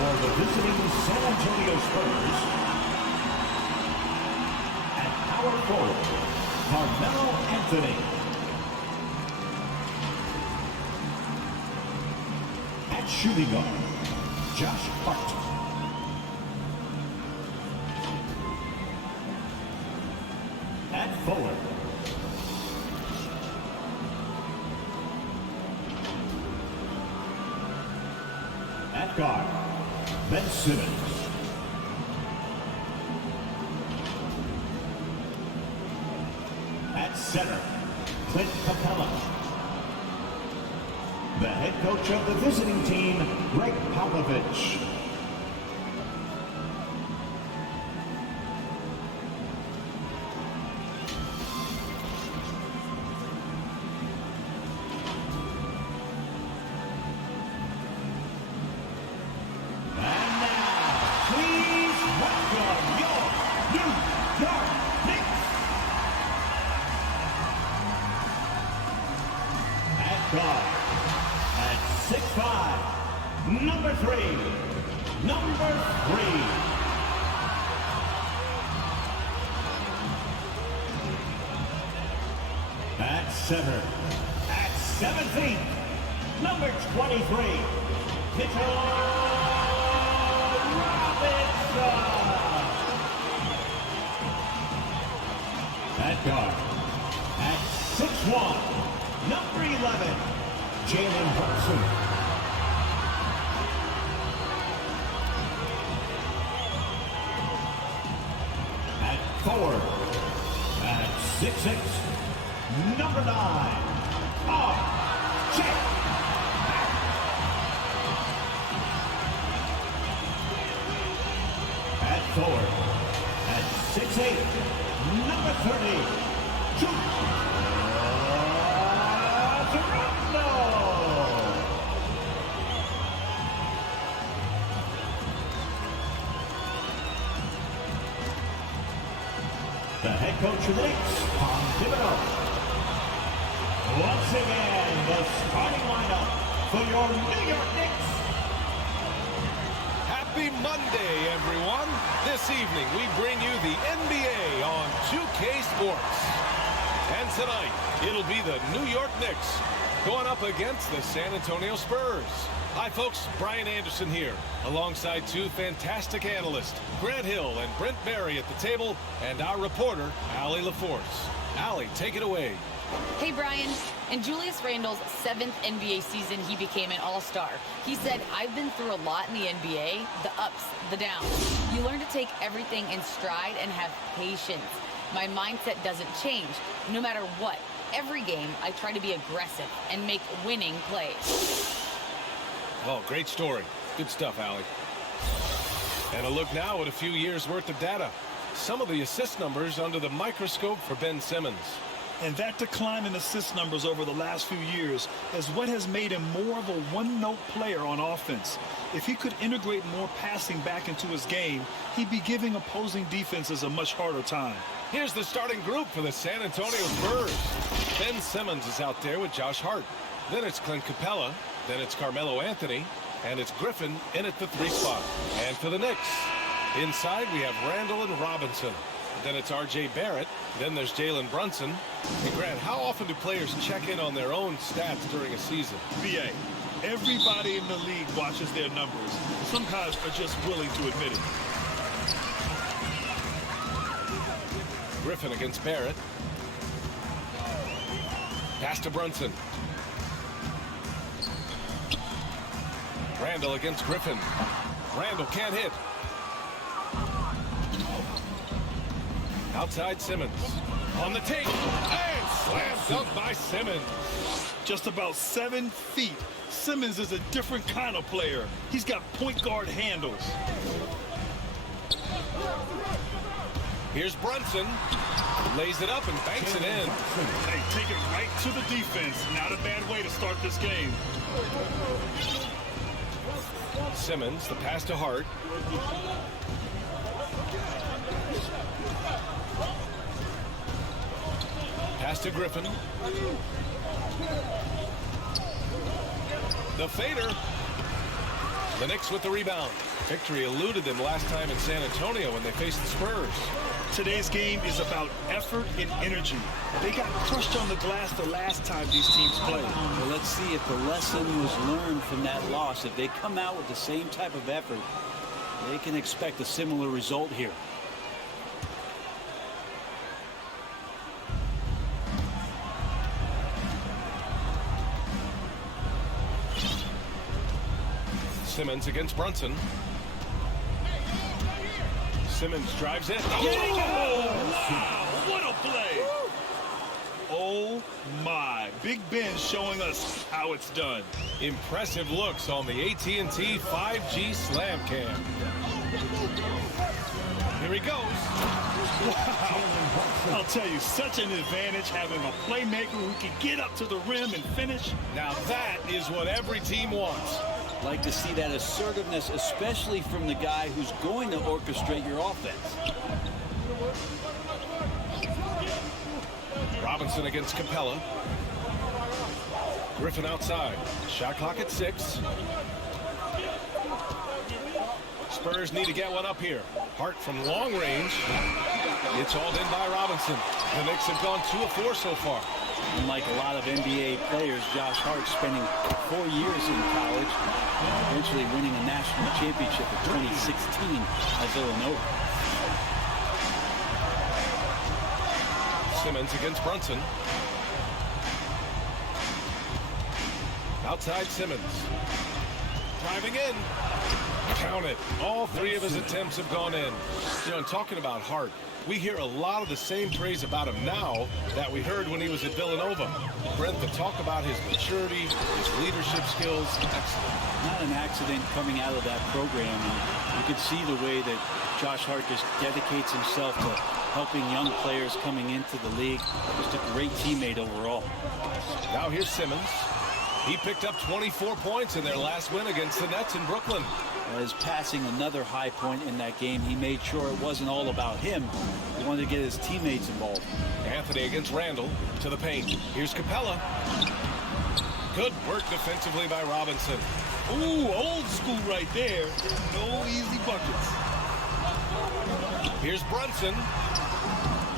For the visiting San Antonio Spurs, at power forward, Carmelo Anthony. At shooting guard, Josh Hart. At forward, at guard, Ben Simmons. At center, Clint Capella. The head coach of the visiting team, Greg Popovich. Guard at 6'5", number 3. At center, at 7 feet, number 23, Mitchell Robinson. At guard, at 6'1", number 11, Jalen Brunson. At forward, at 6'6", number 9, R.J. At forward, at 6'8", number 30, Julius the head coach of the Knicks, Tom Thibodeau. Once again, the starting lineup for your New York Knicks. Happy Monday, everyone. This evening, we bring you the NBA on 2K Sports. And tonight, it'll be the New York Knicks going up against the San Antonio Spurs. Hi, folks. Brian Anderson here, alongside two fantastic analysts, Grant Hill and Brent Barry at the table, and our reporter, Allie LaForce. Allie, take it away. Hey, Brian. In Julius Randle's 7th NBA season, he became an all-star. He said, "I've been through a lot in the NBA, the ups, the downs. You learn to take everything in stride and have patience. My mindset doesn't change, no matter what. Every game, I try to be aggressive and make winning plays." Oh, great story. Good stuff, Allie. And a look now at a few years' worth of data. Some of the assist numbers under the microscope for Ben Simmons. And that decline in assist numbers over the last few years is what has made him more of a one-note player on offense. If he could integrate more passing back into his game, he'd be giving opposing defenses a much harder time. Here's the starting group for the San Antonio Spurs. Ben Simmons is out there with Josh Hart. Then it's Clint Capella. Then it's Carmelo Anthony. And it's Griffin in at the 3 spot. And for the Knicks, inside we have Randle and Robinson. Then it's R.J. Barrett. Then there's Jalen Brunson. Hey, Grant, how often do players check in on their own stats during a season? BA, everybody in the league watches their numbers. Some guys are just willing to admit it. Griffin against Barrett. Pass to Brunson. Randle against Griffin. Randle can't hit. Outside Simmons. On the take. And slam dunk by Simmons. Just about 7 feet. Simmons is a different kind of player. He's got point guard handles. Here's Brunson. Lays it up and banks it in. Hey, take it right to the defense. Not a bad way to start this game. Simmons, the pass to Hart. Pass to Griffin. The fader. The Knicks with the rebound. Victory eluded them last time in San Antonio when they faced the Spurs. Today's game is about effort and energy. They got crushed on the glass the last time these teams played. Well, let's see if the lesson was learned from that loss. If they come out with the same type of effort, they can expect a similar result here. Simmons against Brunson. Simmons drives in. Oh, what a play! Oh my! Big Ben showing us how it's done. Impressive looks on the AT&T 5G Slam Cam. Here he goes. Wow! I'll tell you, such an advantage having a playmaker who can get up to the rim and finish. Now that is what every team wants. Like to see that assertiveness, especially from the guy who's going to orchestrate your offense. Robinson against Capella. Griffin outside. Shot clock at 6. Spurs need to get one up here. Hart from long range. It's hauled in by Robinson. The Knicks have gone 2 of 4 so far. Unlike a lot of NBA players, Josh Hart spending 4 years in college, eventually winning a national championship in 2016 at Villanova. Simmons against Brunson. Outside Simmons. Driving in. Count it. All 3 of his attempts have gone in. You know, and talking about Hart, we hear a lot of the same praise about him now that we heard when he was at Villanova. Brent, the talk about his maturity, his leadership skills, excellent. Not an accident coming out of that program. And you can see the way that Josh Hart just dedicates himself to helping young players coming into the league. Just a great teammate overall. Now here's Simmons. He picked up 24 points in their last win against the Nets in Brooklyn. His passing another high point in that game. He made sure it wasn't all about him. He wanted to get his teammates involved. Anthony against Randall to the paint. Here's Capella. Good work defensively by Robinson. Ooh, old school right there. No easy buckets. Here's Brunson.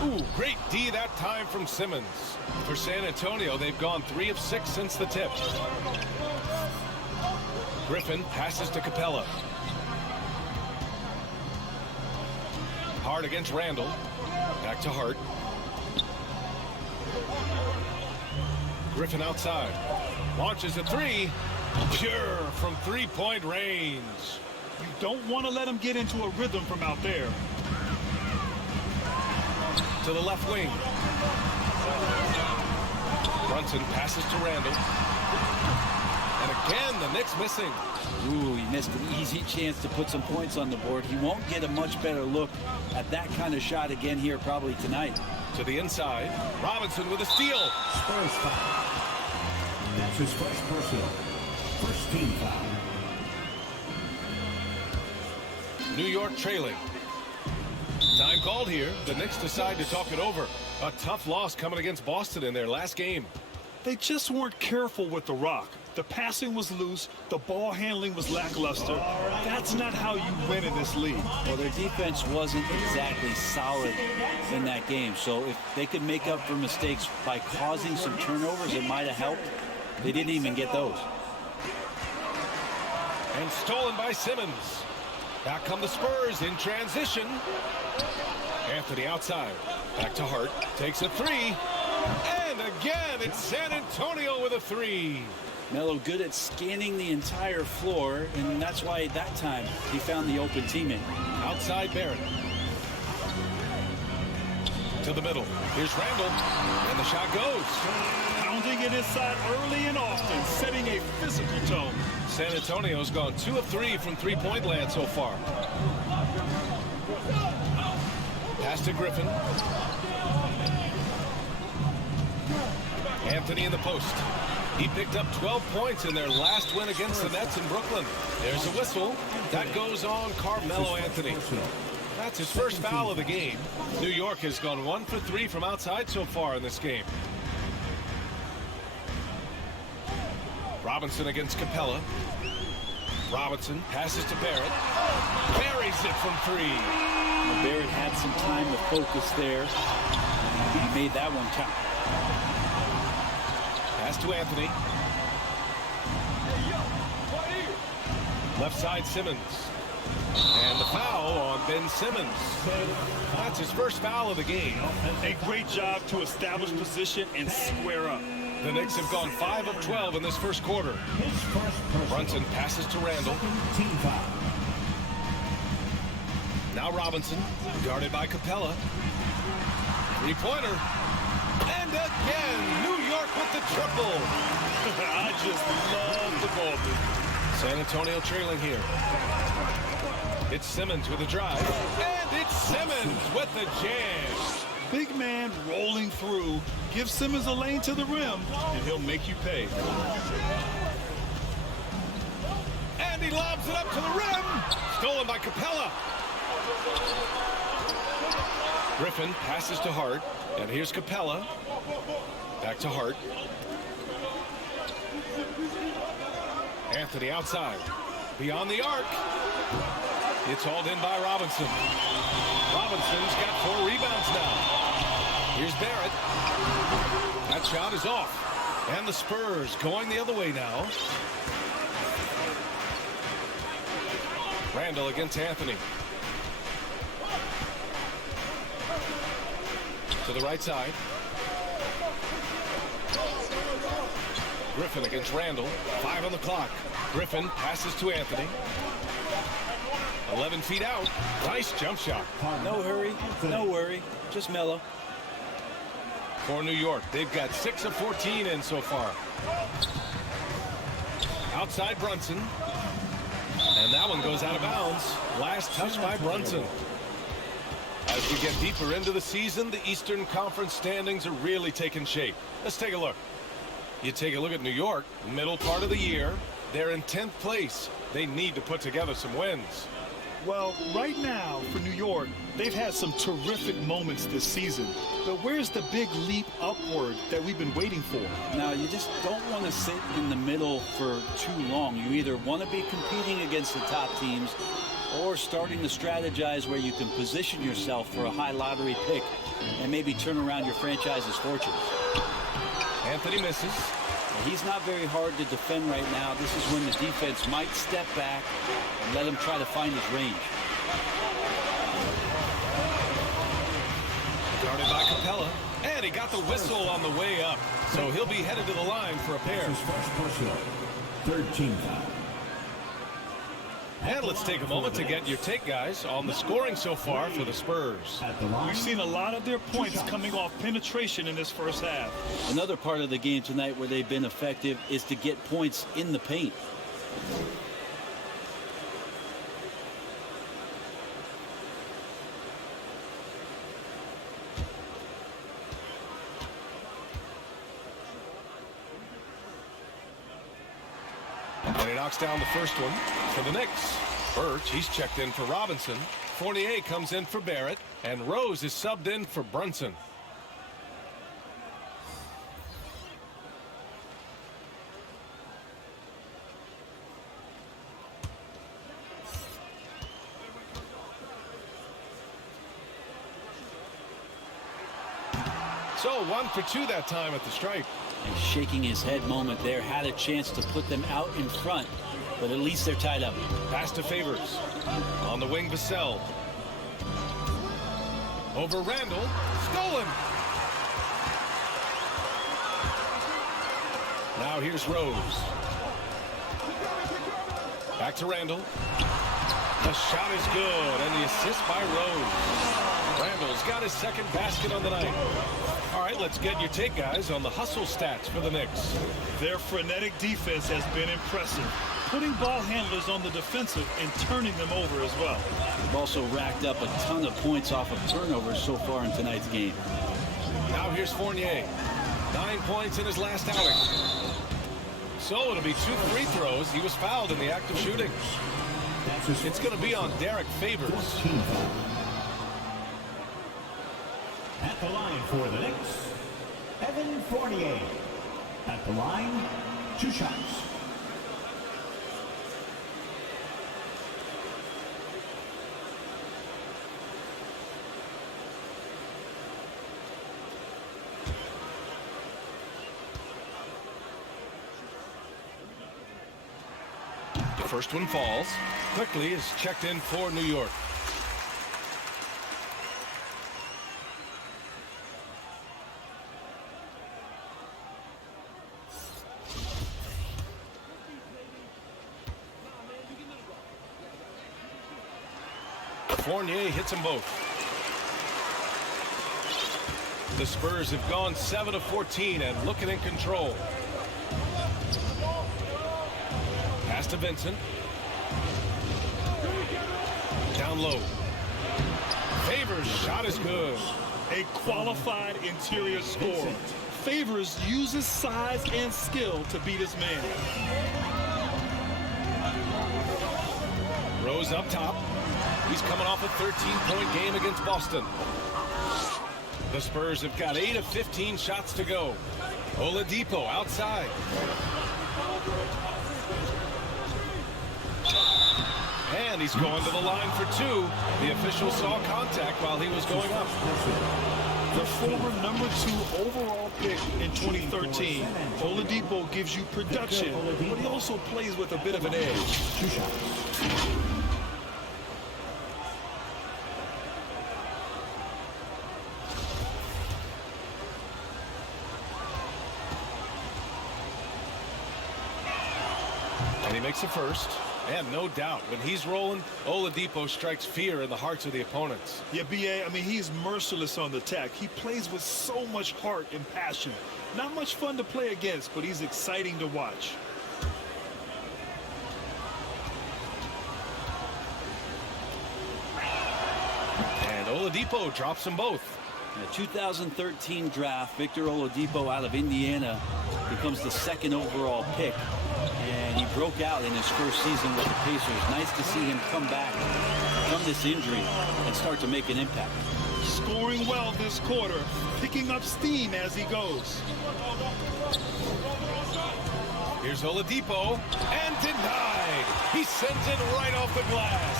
Ooh, great D that time from Simmons. For San Antonio, they've gone 3 of 6 since the tip. Griffin passes to Capella. Hart against Randall. Back to Hart. Griffin outside. Launches a 3. Pure from 3-point range. You don't want to let him get into a rhythm from out there. To the left wing. Brunson passes to Randall. And again, the Knicks missing. Ooh, he missed an easy chance to put some points on the board. He won't get a much better look at that kind of shot again here probably tonight. To the inside. Robinson with a steal. Spurs foul. That's his first personal. First team foul. New York trailing. Time called here. The Knicks decide to talk it over. A tough loss coming against Boston in their last game. They just weren't careful with the rock. The passing was loose. The ball handling was lackluster. That's not how you win in this league. Well, their defense wasn't exactly solid in that game. So if they could make up for mistakes by causing some turnovers, it might have helped. They didn't even get those. And stolen by Simmons. Back come the Spurs in transition. Anthony outside. Back to Hart. Takes a 3. And again, it's San Antonio with a 3. Melo good at scanning the entire floor, and that's why at that time he found the open teammate. Outside Barrett. To the middle. Here's Randall. And the shot goes. Pounding it inside early and often, setting a physical tone. San Antonio's gone 2 of 3 from 3-point land so far. Pass to Griffin. Anthony in the post. He picked up 12 points in their last win against the Nets in Brooklyn. There's a whistle. That goes on Carmelo Anthony. That's his first foul of the game. New York has gone 1 for 3 from outside so far in this game. Robinson against Capella. Robinson passes to Barrett. Buries it from 3. Well, Barrett had some time to focus there. He made that one count. Pass to Anthony. Left side Simmons. And the foul on Ben Simmons. That's his first foul of the game. A great job to establish position and square up. The Knicks have gone 5 of 12 in this first quarter. Brunson passes to Randall. Team foul. Now Robinson, guarded by Capella. Three-pointer. And again, New York with the triple. I just love the ball movement. San Antonio trailing here. It's Simmons with a drive. And it's Simmons with the jam. Big man rolling through. Give Simmons a lane to the rim, and he'll make you pay. And he lobs it up to the rim. Stolen by Capella. Griffin passes to Hart. And here's Capella. Back to Hart. Anthony outside. Beyond the arc. It's hauled in by Robinson. Robinson's got 4 rebounds now. Here's Barrett. That shot is off. And the Spurs going the other way now. Randall against Anthony. To the right side. Griffin against Randall. 5 on the clock. Griffin passes to Anthony. 11 feet out. Nice jump shot. No hurry, no worry. Just mellow. For New York, they've got 6 of 14 in so far. Outside Brunson. And that one goes out of bounds. Last touch by Brunson. As we get deeper into the season, the Eastern Conference standings are really taking shape. Let's take a look. You take a look at New York, middle part of the year. They're in 10th place. They need to put together some wins. Well, right now for New York, they've had some terrific moments this season. But where's the big leap upward that we've been waiting for? Now, you just don't want to sit in the middle for too long. You either want to be competing against the top teams or starting to strategize where you can position yourself for a high lottery pick and maybe turn around your franchise's fortunes. Anthony misses. He's not very hard to defend right now. This is when the defense might step back and let him try to find his range. Guarded by Capella. And he got the whistle on the way up. So he'll be headed to the line for a pair. His first personal. 3rd team foul. And let's take a moment to get your take, guys, on the scoring so far for the Spurs. At the line. We've seen a lot of their points coming off penetration in this first half. Another part of the game tonight where they've been effective is to get points in the paint. And he knocks down the first one for the Knicks. Birch, he's checked in for Robinson. Fournier comes in for Barrett. And Rose is subbed in for Brunson. So 1 for 2 that time at the stripe. And shaking his head moment there, had a chance to put them out in front, but at least they're tied up. Pass to Favors. On the wing, Vassell. Over Randall. Stolen. Now here's Rose. Back to Randall. The shot is good, and the assist by Rose. Randall's got his second basket on the night. All right, let's get your take, guys, on the hustle stats for the Knicks. Their frenetic defense has been impressive, putting ball handlers on the defensive and turning them over as well. They've also racked up a ton of points off of turnovers so far in tonight's game. Now here's Fournier. 9 points in his last outing. So it'll be 2 free throws. He was fouled in the act of shooting. It's going to be on Derek Favors. At the line for the Knicks, Evan Fournier. At the line, 2 shots. First one falls. Quickly is checked in for New York. Fournier hits them both. The Spurs have gone 7 of 14 and looking in control. Pass to Vincent. Down low. Favors shot is good. A qualified interior scorer. Favors uses size and skill to beat his man. Rose up top. He's coming off a 13-point game against Boston. The Spurs have got 8 of 15 shots to go. Oladipo outside. And he's going to the line for 2. The official saw contact while he was going up. The former #2 overall pick in 2013, Oladipo gives you production, but he also plays with a bit of an edge. 2 shots. And he makes the first. And no doubt, when he's rolling, Oladipo strikes fear in the hearts of the opponents. Yeah, B.A., I mean, he's merciless on the attack. He plays with so much heart and passion. Not much fun to play against, but he's exciting to watch. And Oladipo drops them both. In the 2013 draft, Victor Oladipo out of Indiana becomes the 2nd overall pick. And he broke out in his first season with the Pacers. Nice to see him come back from this injury and start to make an impact. Scoring well this quarter, picking up steam as he goes. Here's Oladipo, and denied. He sends it right off the glass.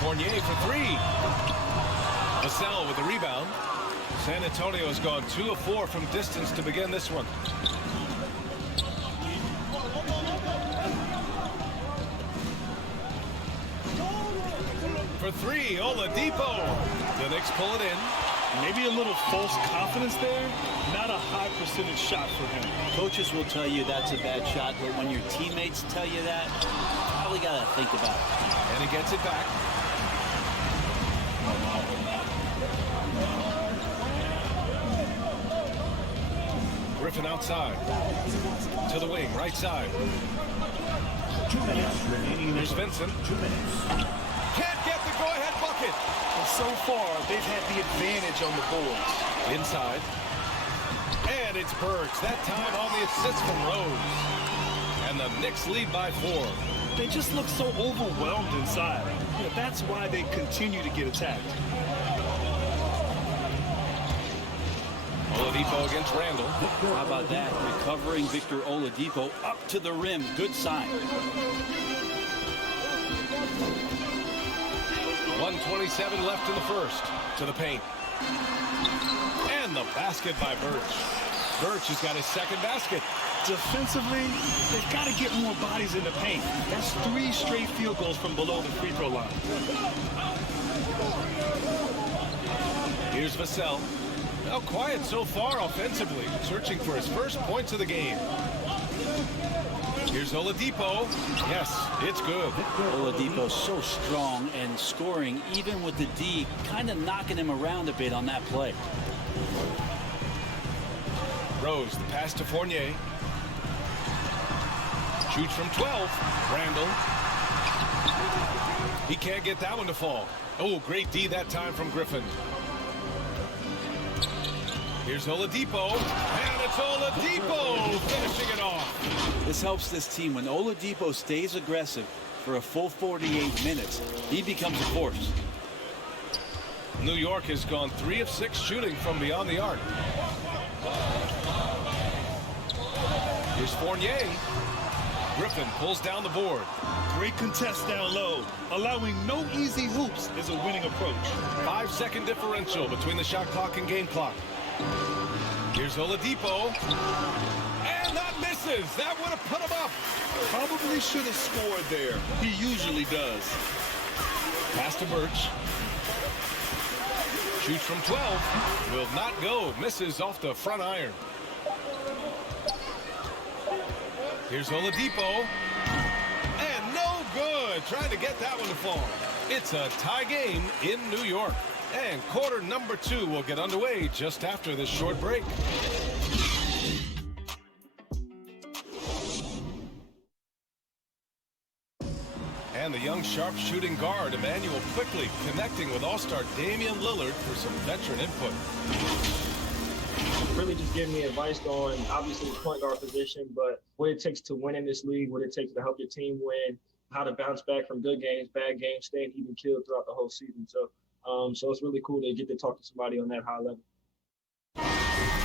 Fournier for 3. Vassell with the rebound. San Antonio has gone 2 of 4 from distance to begin this one. For 3, Oladipo. The Knicks pull it in. Maybe a little false confidence there. Not a high percentage shot for him. Coaches will tell you that's a bad shot, but when your teammates tell you that, you probably got to think about it. And he gets it back. Griffin outside. To the wing, right side. 2 minutes remaining. There's Vincent. 2 minutes. Can't get the go-ahead bucket. And so far, they've had the advantage on the boards. Inside. And it's Burks. That time on the assist from Rose. And the Knicks lead by 4. They just look so overwhelmed inside. Yeah, that's why they continue to get attacked. Oladipo against Randall. How about that? Recovering Victor Oladipo up to the rim. Good sign. 1:27 left in the first. To the paint. And the basket by Birch. Birch has got his 2nd basket. Defensively, they've got to get more bodies in the paint. That's 3 straight field goals from below the free throw line. Here's Vassell. Now quiet so far offensively, searching for his first points of the game. Here's Oladipo. Yes, it's good. Oladipo so strong and scoring, even with the D, kind of knocking him around a bit on that play. Rose, the pass to Fournier. Shoots from 12. Randall. He can't get that one to fall. Oh, great D that time from Griffin. Here's Oladipo, and it's Oladipo finishing it off. This helps this team. When Oladipo stays aggressive for a full 48 minutes, he becomes a force. New York has gone 3 of 6 shooting from beyond the arc. Here's Fournier. Griffin pulls down the board. Great contest down low. Allowing no easy hoops is a winning approach. 5-second differential between the shot clock and game clock. Here's Oladipo. And that misses. That would have put him up. Probably should have scored there. He usually does. Pass to Birch. Shoots from 12. Will not go. Misses off the front iron. Here's Oladipo. And no good. Trying to get that one to fall. It's a tie game in New York. And quarter number 2 will get underway just after this short break. And the young sharp-shooting guard, Emmanuel, quickly connecting with all-star Damian Lillard for some veteran input. Really just giving me advice on, obviously, the point guard position, but what it takes to win in this league, what it takes to help your team win, how to bounce back from good games, bad games, staying even killed throughout the whole season. So it's really cool to get to talk to somebody on that high level.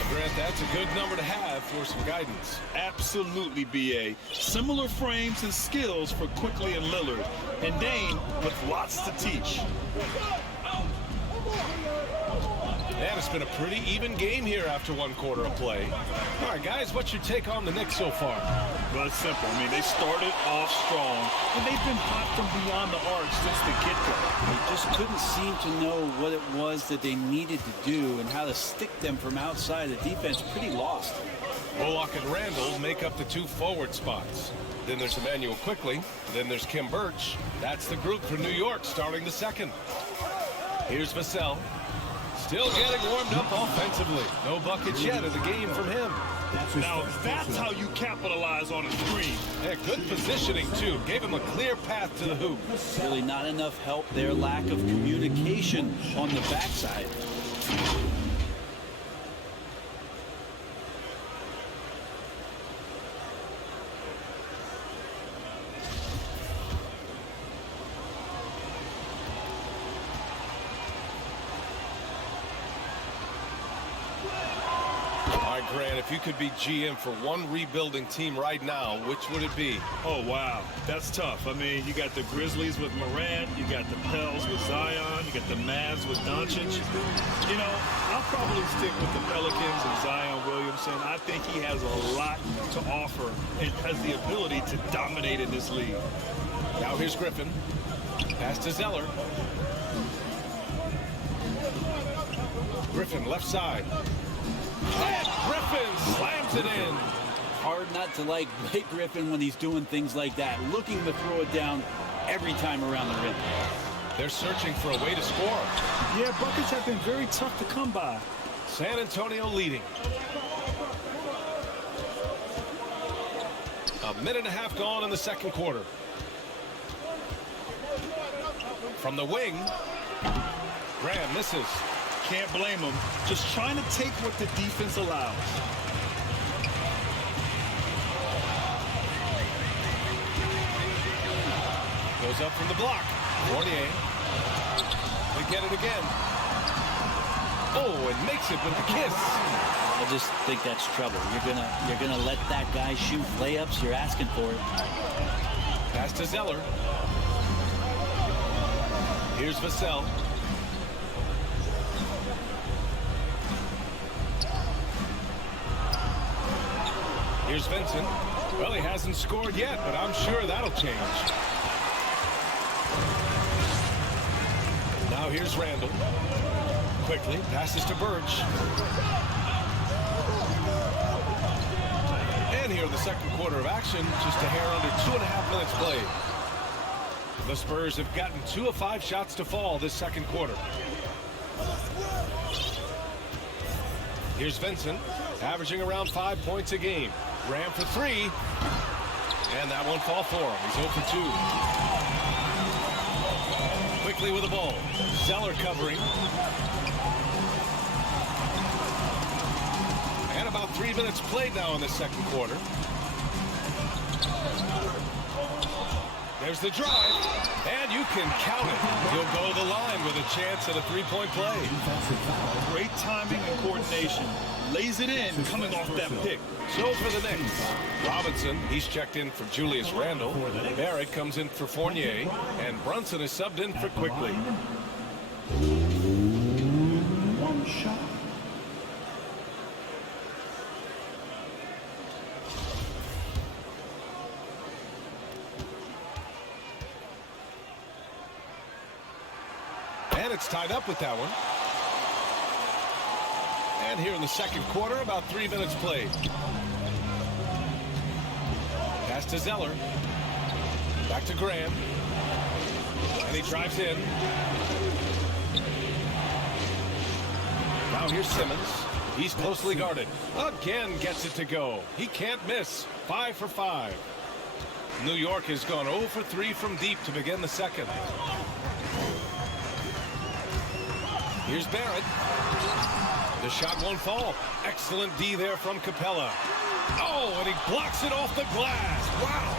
Grant, that's a good number to have for some guidance. Absolutely, B.A. Similar frames and skills for Quickly and Lillard. And Dame with lots to teach. And it's been a pretty even game here after one quarter of play. All right, guys, what's your take on the Knicks so far? Well, it's simple. I mean, they started off strong, and they've been hot from beyond the arc since the get-go. They just couldn't seem to know what it was that they needed to do and how to stick them from outside. The defense pretty lost. Bullock and Randall make up the 2 forward spots. Then there's Emmanuel Quickly. Then there's Kim Birch. That's the group for New York starting the second. Here's Vassell. Still getting warmed up offensively. No buckets yet in the game from him. Now, that's how you capitalize on a screen. Yeah, good positioning, too. Gave him a clear path to the hoop. Really not enough help there. Lack of communication on the backside. Grant, if you could be GM for one rebuilding team right now, which would it be? Oh, wow. That's tough. I mean, you got the Grizzlies with Morant. You got the Pels with Zion. You got the Mavs with Doncic. You know, I'll probably stick with the Pelicans and Zion Williamson. I think he has a lot to offer and has the ability to dominate in this league. Now here's Griffin. Pass to Zeller. Griffin, left side. And Griffin slams it in. Hard not to like Blake Griffin when he's doing things like that, looking to throw it down every time around the rim. They're searching for a way to score. Yeah, buckets have been very tough to come by. San Antonio leading. A minute and a half gone in the second quarter. From the wing, Graham misses. Can't blame him. Just trying to take what the defense allows. Goes up from the block. Fournier. They get it again. Oh, and makes it with the kiss. I just think that's trouble. You're gonna let that guy shoot layups. You're asking for it. Pass to Zeller. Here's Vassell. Here's Vincent. Well, he hasn't scored yet, but I'm sure that'll change. Now here's Randall. Quickly passes to Birch. And here in the second quarter of action, just a hair under 2.5 minutes played. The Spurs have gotten 2 of 5 shots to fall this second quarter. Here's Vincent, averaging around 5 points a game. Ran for 3, and that won't fall for him. He's 0 for 2. Quickly with the ball. Zeller covering. And about 3 minutes played now in the second quarter. There's the drive, and you can count it. He'll go to the line with a chance at a 3-point play. Great timing and coordination. Lays it in coming off that pick. So for the Knicks, Robinson, he's checked in for Julius Randle. Barrett comes in for Fournier, and Brunson is subbed in for Quickly. One shot. And it's tied up with that one. And here in the second quarter, about 3 minutes played. Pass to Zeller. Back to Graham. And he drives in. Now here's Simmons. He's closely guarded. Again gets it to go. He can't miss. 5 for 5. New York has gone 0 for 3 from deep to begin the second. Here's Barrett. The shot won't fall. Excellent D there from Capella. Oh, and he blocks it off the glass. Wow.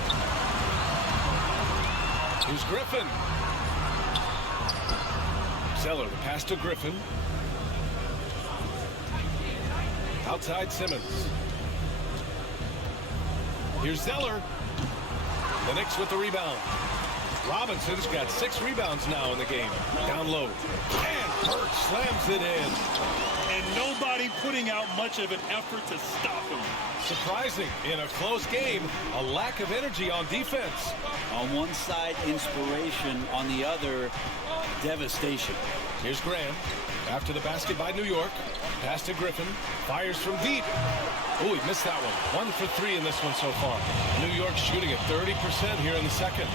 Here's Griffin. Zeller, the pass to Griffin. Outside Simmons. Here's Zeller. The Knicks with the rebound. Robinson's got 6 rebounds now in the game. Down low. And Burke slams it in. And nobody putting out much of an effort to stop him. Surprising. In a close game, a lack of energy on defense. On one side, inspiration. On the other, devastation. Here's Graham. After the basket by New York. Pass to Griffin. Fires from deep. Oh, he missed that one. 1 for 3 in this one so far. New York shooting at 30% here in the second.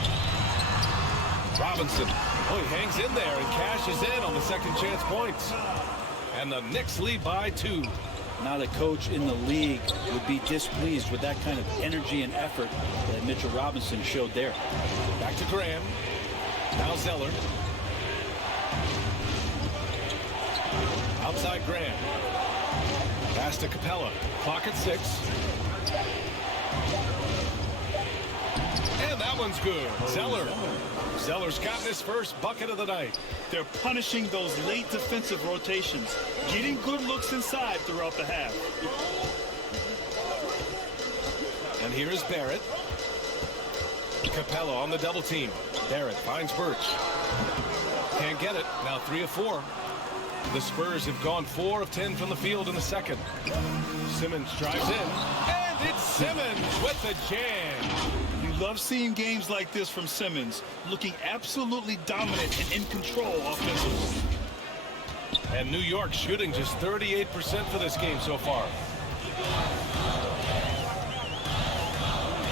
Robinson. Oh, he hangs in there and cashes in on the second chance points. And the Knicks lead by 2. Not a coach in the league would be displeased with that kind of energy and effort that Mitchell Robinson showed there. Back to Graham. Now Zeller. Outside Graham. Pass to Capella. Clock at 6. And that one's good. Zeller. Zeller's gotten his first bucket of the night. They're punishing those late defensive rotations, getting good looks inside throughout the half. And here is Barrett. Capella on the double team. Barrett finds Birch. Can't get it. Now 3 of 4. The Spurs have gone 4 of 10 from the field in the second. Simmons drives in. And it's Simmons with the jam. You love seeing games like this from Simmons, looking absolutely dominant and in control offensively. And New York shooting just 38% for this game so far.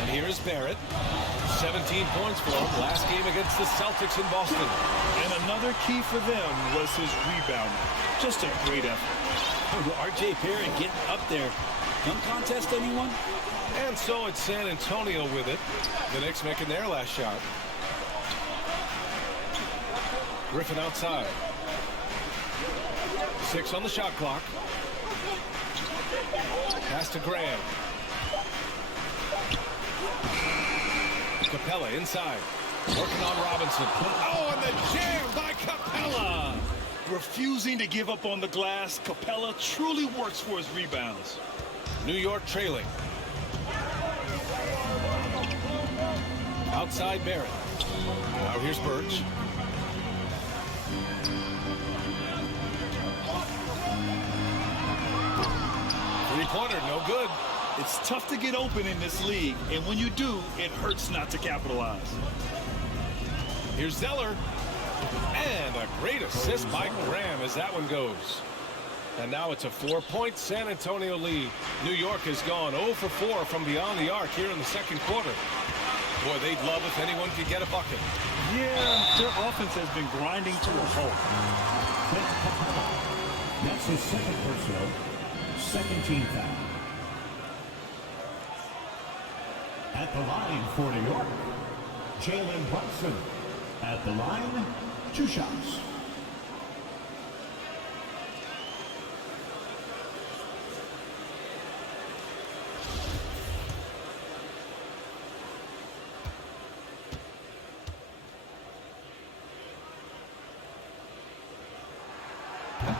And here's Barrett. 17 points for him last game against the Celtics in Boston. And another key for them was his rebounding. Just a great effort. R.J. Barrett getting up there. Dunk contest, anyone? And so it's San Antonio with it. The Knicks making their last shot. Griffin outside. 6 on the shot clock. Pass to Graham. Capella inside. Working on Robinson. Oh, and the jam by Capella. Refusing to give up on the glass, Capella truly works for his rebounds. New York trailing. Outside Barrett. Now here's Birch. Three-pointer, no good. It's tough to get open in this league, and when you do, it hurts not to capitalize. Here's Zeller. And a great assist by Graham as that one goes. And now it's a 4-point San Antonio lead. New York has gone 0 for 4 from beyond the arc here in the second quarter. Boy, they'd love if anyone could get a bucket. Yeah, their offense has been grinding to a halt. That's his second personal, second team foul. At the line for New York, Jalen Brunson. At the line, 2 shots.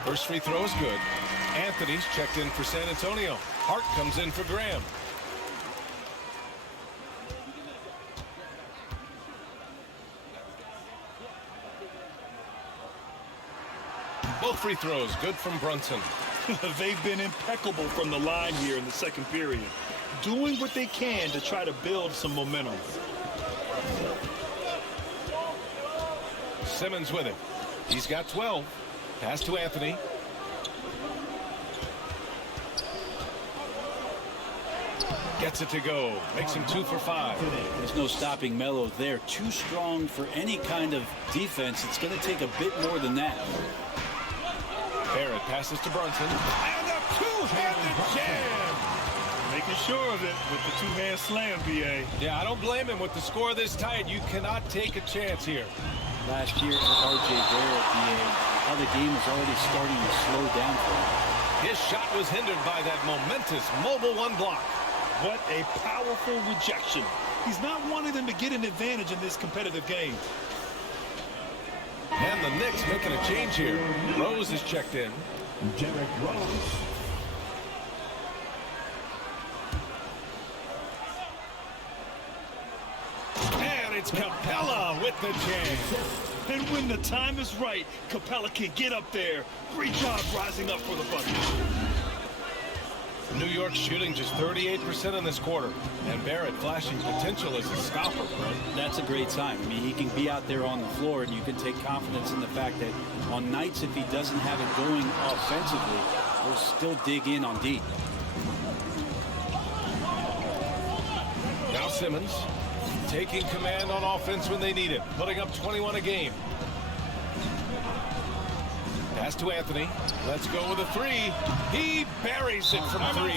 First free throw is good. Anthony's checked in for San Antonio. Hart comes in for Graham. Both free throws good from Brunson. They've been impeccable from the line here in the second period, doing what they can to try to build some momentum. Simmons with it. He's got 12. Pass to Anthony. Gets it to go. Makes him 2 for 5. There's no stopping Melo there. Too strong for any kind of defense. It's going to take a bit more than that. Barrett passes to Brunson. And a two-handed jam. Making sure of it with the two-hand slam, B.A. Yeah, I don't blame him. With the score this tight, you cannot take a chance here. Last year for R.J. Barrett, B.A., how the game was already starting to slow down for him. His shot was hindered by that momentous mobile one block. What a powerful rejection. He's not wanting them to get an advantage in this competitive game. And the Knicks making a change here. Rose is checked in. Derrick Rose. And it's Capella with the jam. And when the time is right, Capella can get up there. Great job rising up for the bucket. New York shooting just 38% in this quarter. And Barrett flashing potential as a stopper. That's a great sign. I mean, he can be out there on the floor, and you can take confidence in the fact that on nights if he doesn't have it going offensively, he'll still dig in on D. Now Simmons taking command on offense when they need it, putting up 21 a game. Pass to Anthony. Let's go with a three. He buries it from 3.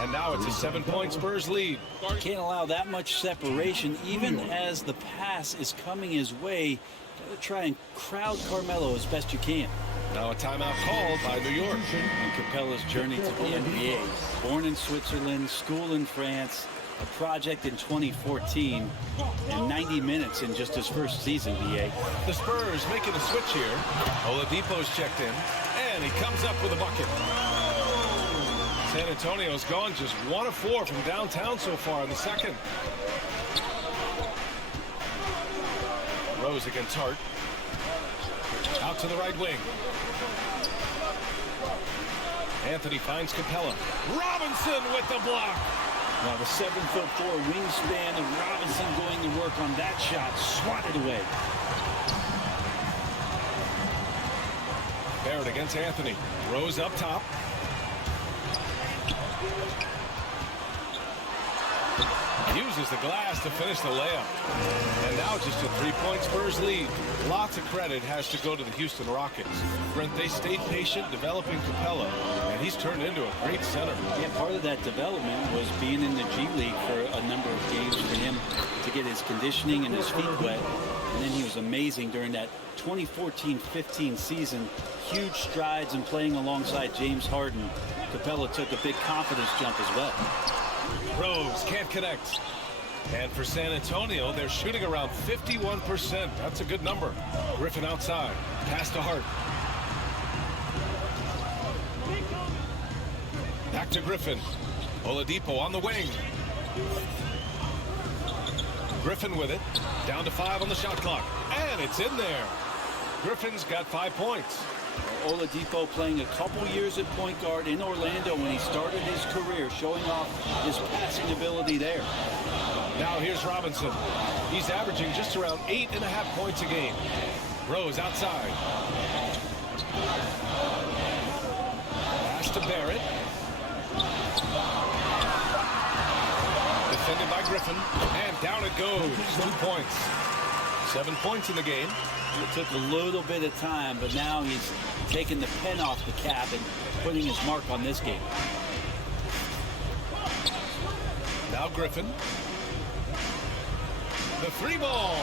And now it's a 7-point Spurs lead. Can't allow that much separation, even as the pass is coming his way. Gotta try and crowd Carmelo as best you can. Now a timeout called by New York. And Capella's journey to the NBA. Born in Switzerland, school in France, a project in 2014, and 90 minutes in just his first season, BA. The Spurs making a switch here. Oladipo's checked in, and he comes up with a bucket. San Antonio's gone just 1 of 4 from downtown so far in the second. Rose against Hart. Out to the right wing. Anthony finds Capella. Robinson with the block. Now the 7'4" wingspan of Robinson going to work on that shot, swatted away. Barrett against Anthony. Rose up top. Uses the glass to finish the layup. And now just a 3-point Spurs lead. Lots of credit has to go to the Houston Rockets. Brent, they stayed patient developing Capella, and he's turned into a great center. Yeah, part of that development was being in the G League for a number of games for him to get his conditioning and his feet wet. And then he was amazing during that 2014-15 season. Huge strides in playing alongside James Harden. Capella took a big confidence jump as well. Rose can't connect. And for San Antonio, they're shooting around 51%. That's a good number. Griffin outside. Pass to Hart. Back to Griffin. Oladipo on the wing. Griffin with it. Down to 5 on the shot clock. And it's in there. Griffin's got 5 points. Oladipo playing a couple years at point guard in Orlando when he started his career, showing off his passing ability there. Now here's Robinson. He's averaging just around 8.5 points a game. Rose outside. Pass to Barrett. Defended by Griffin. And down it goes. 2 points. 7 points in the game. It took a little bit of time, but now he's taking the pen off the cap and putting his mark on this game. Now Griffin. The 3 ball.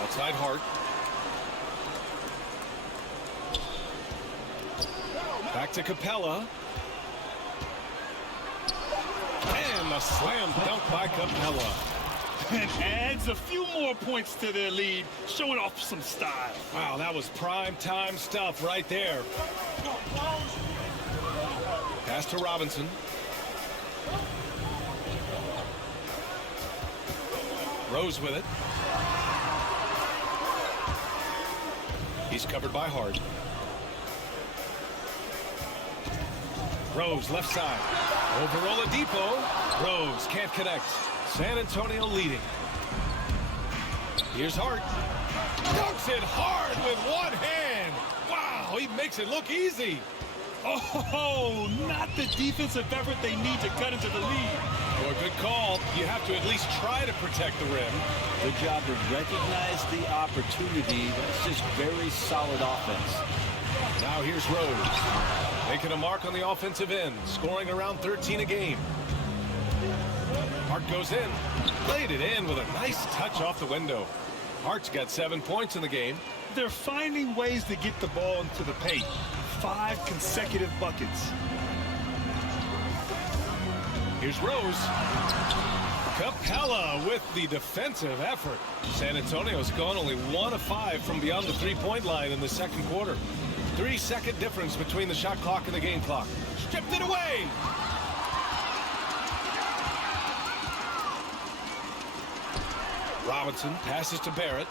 Outside Hart. Back to Capella. And the slam dunk by Capella. And adds a few more points to their lead, showing off some style. Wow, that was prime time stuff right there. Pass to Robinson. Rose with it. He's covered by Hart. Rose left side. Over Oladipo. Rose can't connect. San Antonio leading. Here's Hart. Dunks it hard with one hand. Wow, he makes it look easy. Oh, not the defensive effort they need to cut into the lead. Oh, a good call. You have to at least try to protect the rim. Good job to recognize the opportunity. That's just very solid offense. Now here's Rose. Making a mark on the offensive end, scoring around 13 a game. Hart goes in. Played it in with a nice touch off the window. Hart's got 7 points in the game. They're finding ways to get the ball into the paint. 5 consecutive buckets. Here's Rose. Capella with the defensive effort. San Antonio's gone only 1 of 5 from beyond the three-point line in the second quarter. 3-second difference between the shot clock and the game clock. Stripped it away. Robinson passes to Barrett.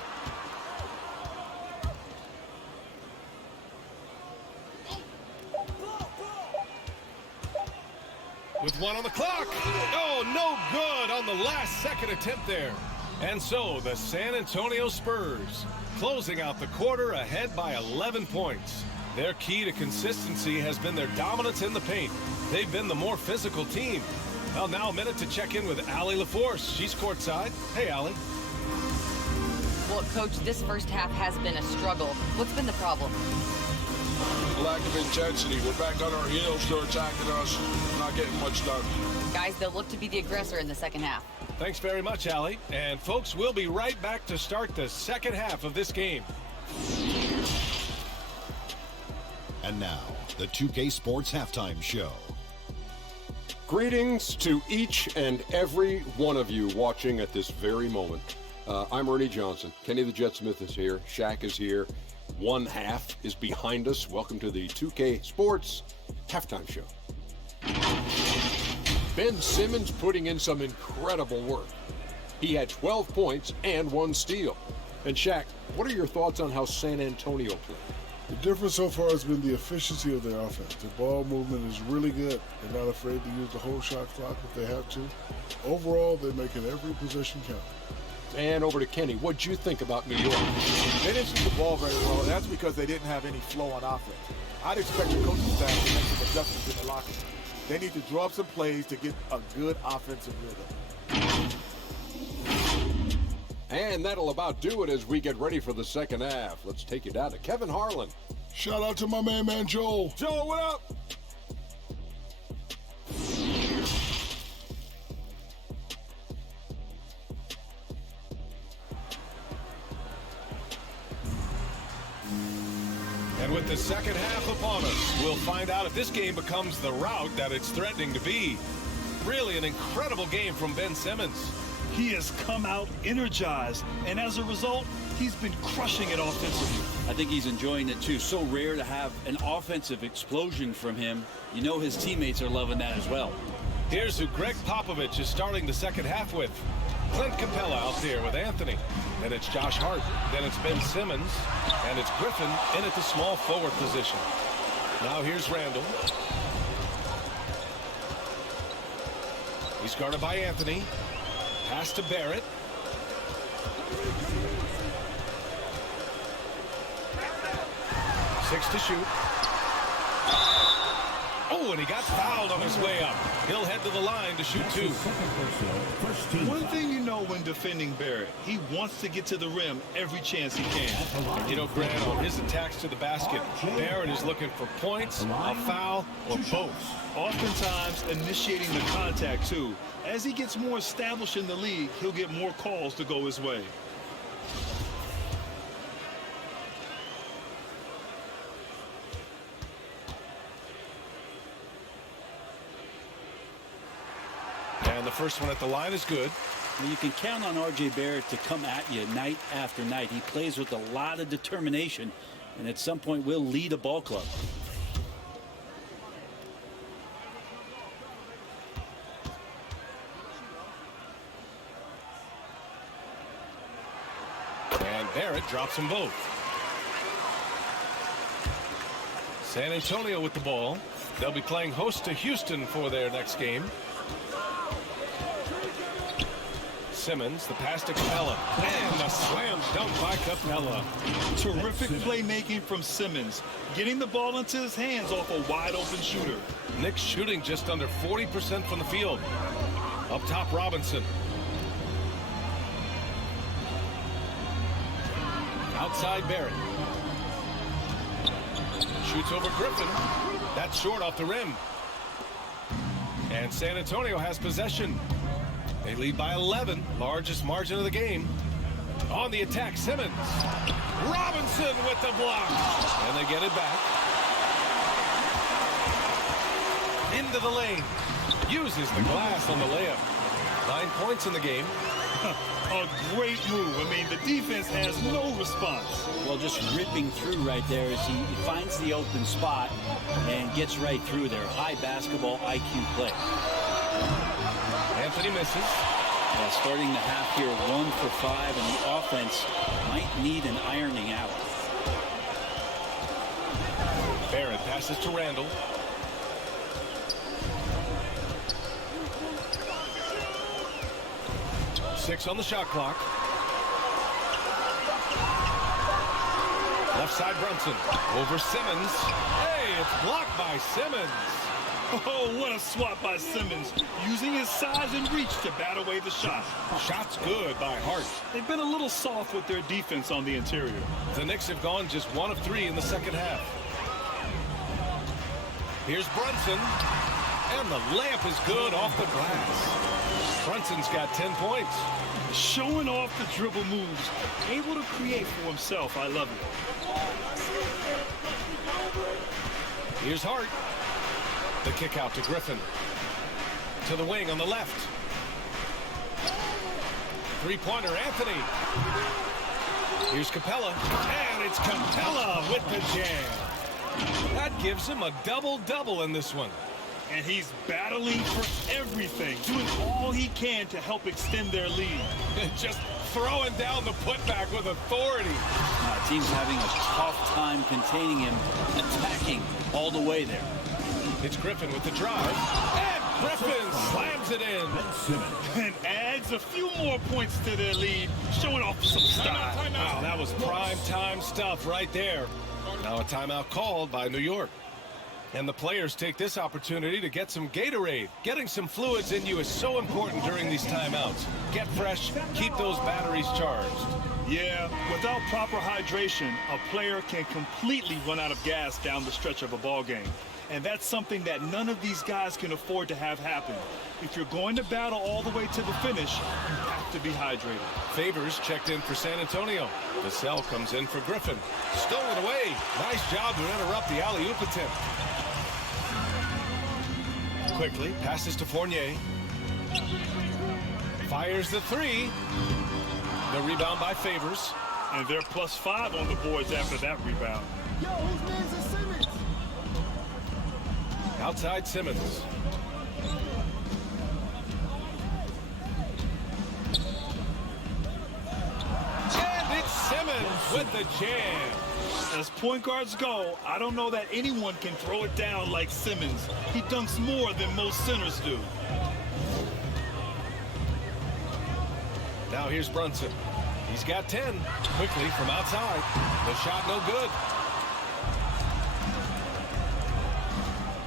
With 1 on the clock. Oh, no good on the last second attempt there. And so the San Antonio Spurs closing out the quarter ahead by 11 points. Their key to consistency has been their dominance in the paint. They've been the more physical team. Well, now a minute to check in with Allie LaForce. She's courtside. Hey, Allie. Well, Coach, this first half has been a struggle. What's been the problem? Lack of intensity. We're back on our heels. They're attacking us. Not getting much done. Guys, they'll look to be the aggressor in the second half. Thanks very much, Allie. And folks, we'll be right back to start the second half of this game. And now, the 2K Sports Halftime Show. Greetings to each and every one of you watching at this very moment. I'm Ernie Johnson. Kenny the Jet Smith is here. Shaq is here. One half is behind us. Welcome to the 2K Sports Halftime Show. Ben Simmons putting in some incredible work. He had 12 points and 1 steal. And Shaq, what are your thoughts on how San Antonio played? The difference so far has been the efficiency of their offense. The ball movement is really good. They're not afraid to use the whole shot clock if they have to. Overall, they're making every possession count. And over to Kenny. What'd you think about New York? They didn't shoot the ball very well, and that's because they didn't have any flow on offense. I'd expect the coaching staff to make some adjustments in the locker room. They need to draw up some plays to get a good offensive rhythm. And that'll about do it as we get ready for the second half. Let's take you down to Kevin Harlan. Shout out to my man Joel. Joel, what up? And with the second half upon us, we'll find out if this game becomes the rout that it's threatening to be. Really an incredible game from Ben Simmons. He has come out energized, and as a result, he's been crushing it offensively. I think he's enjoying it too. So rare to have an offensive explosion from him. You know his teammates are loving that as well. Here's who Greg Popovich is starting the second half with. Clint Capella out there with Anthony. Then it's Josh Hart. Then it's Ben Simmons. And it's Griffin in at the small forward position. Now here's Randall. He's guarded by Anthony. Pass to Barrett. Six to shoot. Oh, and he got fouled on his way up. He'll head to the line to shoot 2. One thing you know when defending Barrett, he wants to get to the rim every chance he can. You know, Grant, on his attacks to the basket, Barrett is looking for points, a foul, or both. Oftentimes initiating the contact too. As he gets more established in the league, he'll get more calls to go his way. And the first one at the line is good. Well, you can count on R.J. Barrett to come at you night after night. He plays with a lot of determination, and at some point will lead a ball club. And Barrett drops them both. San Antonio with the ball. They'll be playing host to Houston for their next game. Simmons, the pass to Capella, and a slam dunk by Capella. Terrific playmaking from Simmons, getting the ball into his hands off a wide-open shooter. Knicks shooting just under 40% from the field. Up top, Robinson. Outside, Barrett. Shoots over Griffin. That's short off the rim. And San Antonio has possession. They lead by 11, largest margin of the game. On the attack, Simmons. Robinson with the block. And they get it back. Into the lane. Uses the glass on the layup. 9 points in the game. A great move. I mean, the defense has no response. Well, just ripping through right there as he finds the open spot and gets right through there. High basketball IQ play. Anthony misses. Yeah, starting the half here 1 for 5, and the offense might need an ironing out. Barrett passes to Randall. Six on the shot clock. Left side, Brunson. Over Simmons. Hey, it's blocked by Simmons. Oh, what a swat by Simmons, using his size and reach to bat away the shot. Shot's good by Hart. They've been a little soft with their defense on the interior. The Knicks have gone just 1 of 3 in the second half. Here's Brunson. And the layup is good off the glass. Brunson's got 10 points. Showing off the dribble moves, able to create for himself. I love it. Here's Hart. The kick out to Griffin. To the wing on the left. Three-pointer, Anthony. Here's Capella. And it's Capella with the jam. That gives him a double-double in this one. And he's battling for everything, doing all he can to help extend their lead. Just throwing down the putback with authority. Team's having a tough time containing him, attacking all the way there. It's Griffin with the drive. And Griffin slams it in. And adds a few more points to their lead, showing off some style. Wow, that was prime time stuff right there. Now a timeout called by New York. And the players take this opportunity to get some Gatorade. Getting some fluids in you is so important during these timeouts. Get fresh, keep those batteries charged. Yeah, without proper hydration, a player can completely run out of gas down the stretch of a ball game. And that's something that none of these guys can afford to have happen. If you're going to battle all the way to the finish, you have to be hydrated. Favors checked in for San Antonio. Vassell comes in for Griffin. Stolen away. Nice job to interrupt the alley-oop attempt. Quickly passes to Fournier. Fires the three. The rebound by Favors. And they're +5 on the boards after that rebound. Yo, whose man's is Simmons? Outside Simmons. And it's Simmons with the jam. As point guards go, I don't know that anyone can throw it down like Simmons. He dunks more than most centers do. Now here's Brunson. He's got 10. Quickly from outside. The shot no good.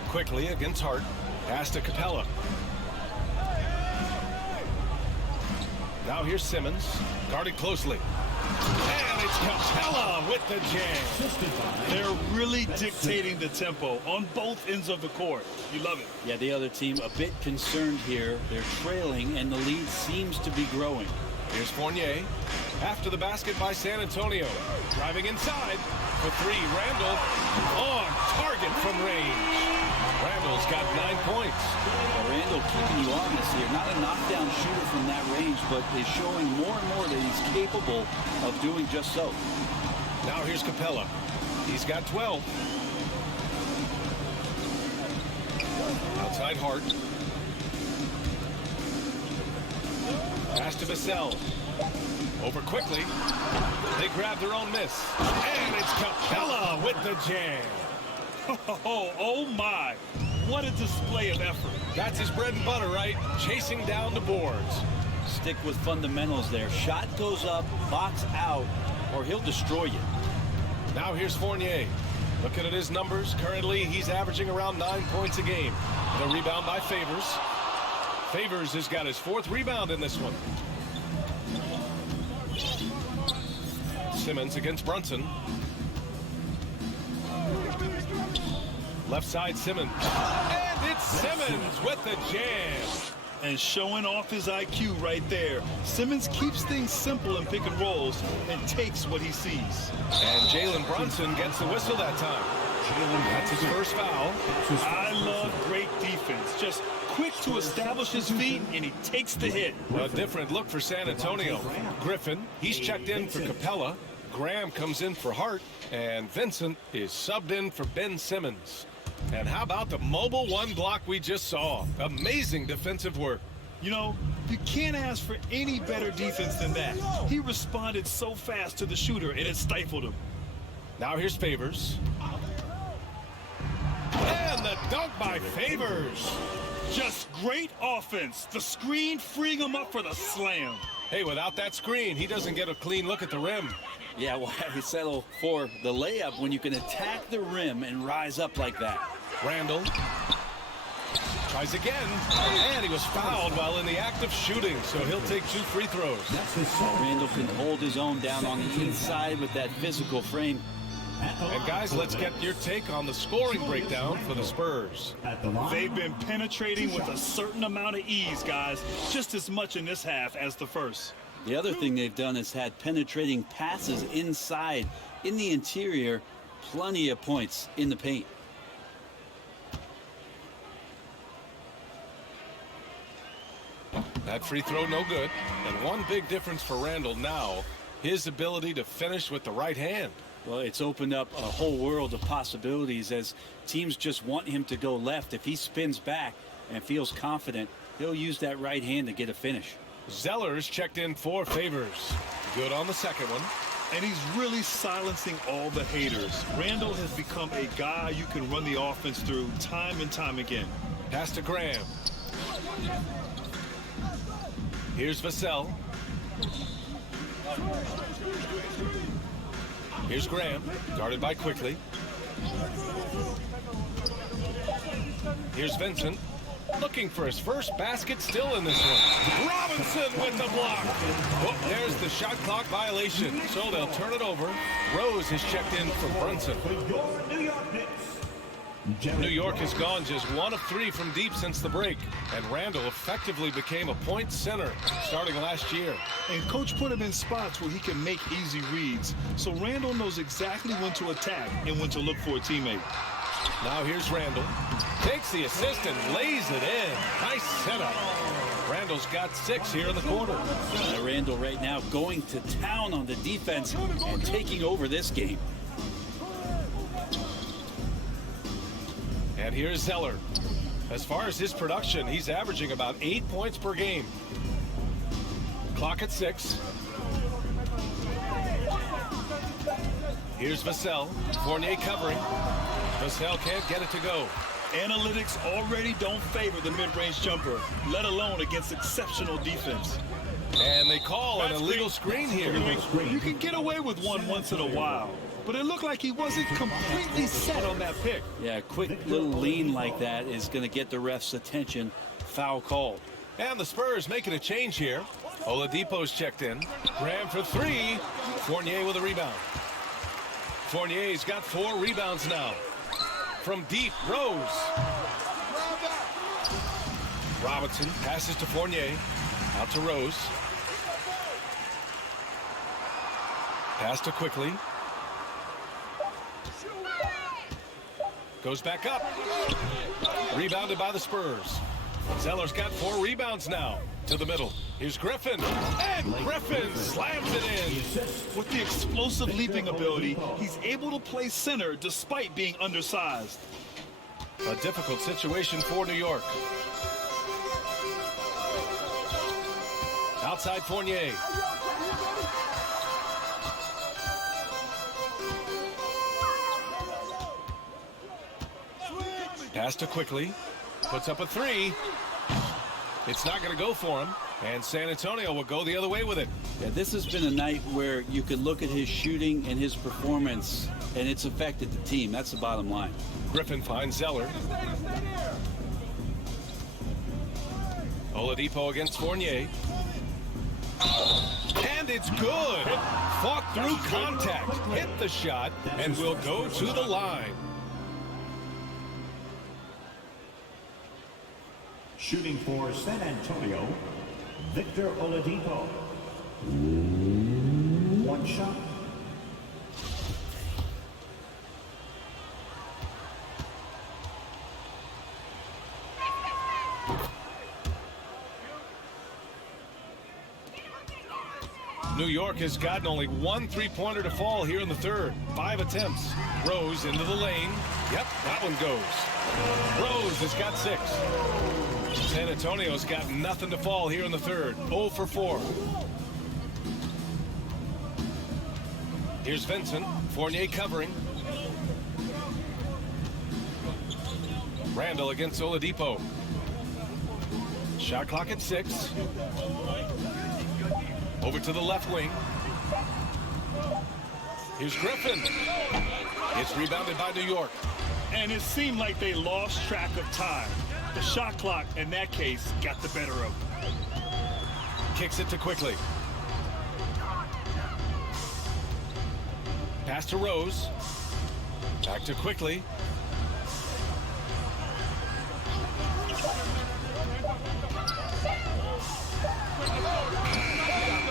Quickly against Hart. Pass to Capella. Now here's Simmons. Guarded closely. And it's Capella with the jam. They're really dictating the tempo on both ends of the court. You love it. Yeah, the other team a bit concerned here. They're trailing, and the lead seems to be growing. Here's Fournier. After the basket by San Antonio. Driving inside for three. Randall on target from range. Randall's got 9 points. Well, Randall keeping you honest here. Not a knockdown shooter from that range, but is showing more and more that he's capable of doing just so. Now here's Capella. He's got 12. Outside Hart. Pass to Vassell. Over quickly. They grab their own miss. And it's Capella with the jam. Oh my. What a display of effort. That's his bread and butter, right? Chasing down the boards. Stick with fundamentals there. Shot goes up, box out, or he'll destroy you. Now here's Fournier. Looking at his numbers, currently he's averaging around 9 points a game. The rebound by Favors. Favors has got his 4th rebound in this one. Simmons against Brunson. Left side Simmons. And it's Simmons with the jam. And showing off his IQ right there. Simmons keeps things simple in pick and rolls and takes what he sees. And Jalen Brunson gets the whistle that time. That's his first foul. I love great defense. Just quick to establish his feet, and he takes the hit. A different look for San Antonio. Griffin, he's checked in for Capella. Graham comes in for Hart. And Vincent is subbed in for Ben Simmons. And how about the mobile 1 block we just saw? Amazing defensive work. You know, you can't ask for any better defense than that. He responded so fast to the shooter, and it stifled him. Now here's Favors. And the dunk by Favors. Just great offense. The screen freeing him up for the slam. Hey, without that screen, he doesn't get a clean look at the rim. Yeah, why settle for the layup when you can attack the rim and rise up like that? Randall tries again, and he was fouled while in the act of shooting, so he'll take 2 free throws. Randall can hold his own down on the inside with that physical frame. And guys, let's get your take on the scoring breakdown for the Spurs. They've been penetrating with a certain amount of ease, guys, just as much in this half as the first. The other thing they've done is had penetrating passes inside, in the interior, plenty of points in the paint. That free throw no good. And one big difference for Randall now, his ability to finish with the right hand. Well, it's opened up a whole world of possibilities as teams just want him to go left. If he spins back and feels confident, he'll use that right hand to get a finish. Zeller's checked in for Favors. Good on the second one. And he's really silencing all the haters. Randall has become a guy you can run the offense through time and time again. Pass to Graham. Here's Vassell. Here's Graham, guarded by Quickly. Here's Vincent, looking for his first basket, still in this one. Robinson with the block. Oh, there's the shot clock violation, so they'll turn it over. Rose has checked in for Brunson. New York has gone just 1 of 3 from deep since the break, and Randall effectively became a point center starting last year. And coach put him in spots where he can make easy reads, so Randall knows exactly when to attack and when to look for a teammate. Now here's Randall. Takes the assist and lays it in. Nice setup. Randall's got 6 here in the quarter. Randall right now going to town on the defense and taking over this game. And here's Zeller. As far as his production, he's averaging about 8 points per game. Clock at 6. Here's Vassell. Fournier covering. Vassell can't get it to go. Analytics already don't favor the mid-range jumper, let alone against exceptional defense. And they call an illegal screen here. You can get away with one once in a while, but it looked like he wasn't completely set on that pick. Yeah, a quick little lean like that is going to get the ref's attention. Foul called. And the Spurs making a change here. Oladipo's checked in. Graham for 3. Fournier with a rebound. Fournier's got 4 rebounds now. From deep, Rose. Robinson passes to Fournier. Out to Rose. Pass to Quickly. Goes back up. Rebounded by the Spurs. Zeller's got 4 rebounds now. To the middle. Here's Griffin. And Griffin slams it in. With the explosive leaping ability, he's able to play center despite being undersized. A difficult situation for New York. Outside Fournier. Pass to Quickly. Puts up a 3. It's not going to go for him. And San Antonio will go the other way with it. Yeah, this has been a night where you can look at his shooting and his performance, and it's affected the team. That's the bottom line. Griffin finds Zeller. Oladipo against Fournier. And it's good. Fought through contact, hit the shot, and will go to the line. Shooting for San Antonio, Victor Oladipo. One shot. New York has gotten only one three-pointer to fall here in the third. 5 attempts. Rose into the lane. Yep, that one goes. Rose has got 6. San Antonio's got nothing to fall here in the third. 0 for 4. Here's Vincent. Fournier covering. Randall against Oladipo. Shot clock at 6. Over to the left wing. Here's Griffin. It's rebounded by New York. And it seemed like they lost track of time. The shot clock, in that case, got the better of them. Kicks it to Quickly. Pass to Rose. Back to Quickly.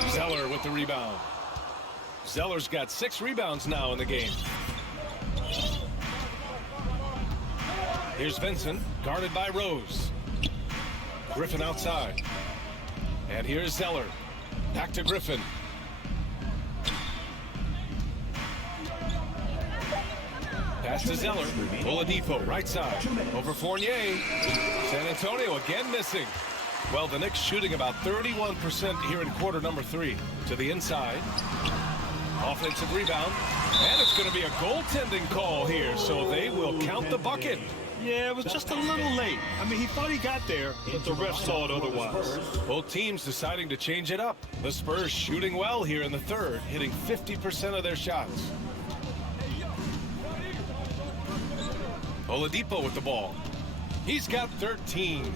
Zeller with the rebound. Zeller's got 6 rebounds now in the game. Here's Vincent, guarded by Rose. Griffin outside. And here's Zeller. Back to Griffin. Pass to Zeller. Oladipo, right side. Over Fournier. San Antonio again missing. Well, the Knicks shooting about 31% here in quarter number 3. To the inside. Offensive rebound. And it's going to be a goaltending call here, so they will count the bucket. Yeah, it was just a little late. I mean, he thought he got there, but the ref saw it otherwise. Both teams deciding to change it up. The Spurs shooting well here in the third, hitting 50% of their shots. Oladipo with the ball. He's got 13.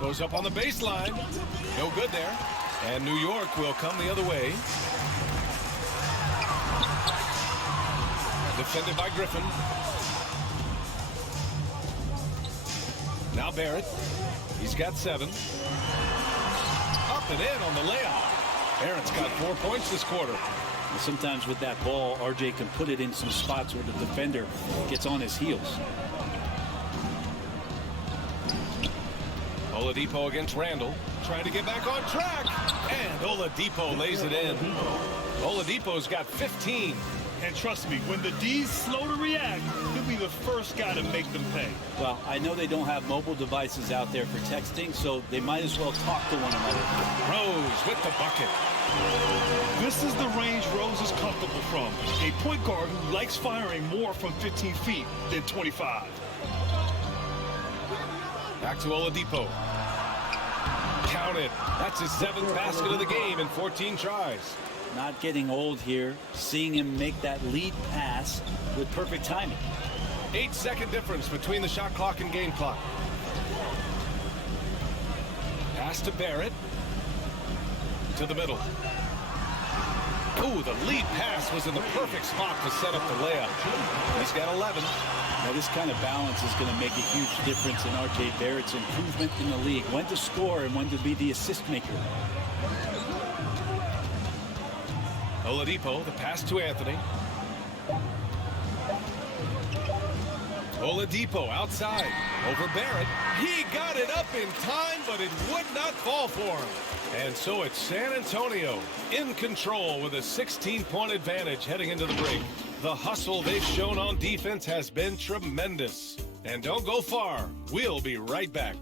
Goes up on the baseline. No good there. And New York will come the other way. Defended by Griffin. Now Barrett. He's got 7. Up and in on the layup. Barrett's got 4 points this quarter. And sometimes with that ball, RJ can put it in some spots where the defender gets on his heels. Oladipo against Randall. Trying to get back on track. And Oladipo lays it in. Oladipo's got 15. And trust me, when the D's slow to react, he'll be the first guy to make them pay. Well, I know they don't have mobile devices out there for texting, so they might as well talk to one another. Rose with the bucket. This is the range Rose is comfortable from. A point guard who likes firing more from 15 feet than 25. Back to Oladipo. Counted. That's his 7th basket of the game in 14 tries. Not getting old here. Seeing him make that lead pass with perfect timing. 8-second difference between the shot clock and game clock. Pass to Barrett. To the middle. Ooh, the lead pass was in the perfect spot to set up the layup. He's got 11. Now, this kind of balance is going to make a huge difference in RJ Barrett's improvement in the league. When to score and when to be the assist maker. Oladipo, the pass to Anthony. Oladipo outside. Over Barrett. He got it up in time, but it would not fall for him. And so it's San Antonio in control with a 16-point advantage heading into the break. The hustle they've shown on defense has been tremendous. And don't go far. We'll be right back.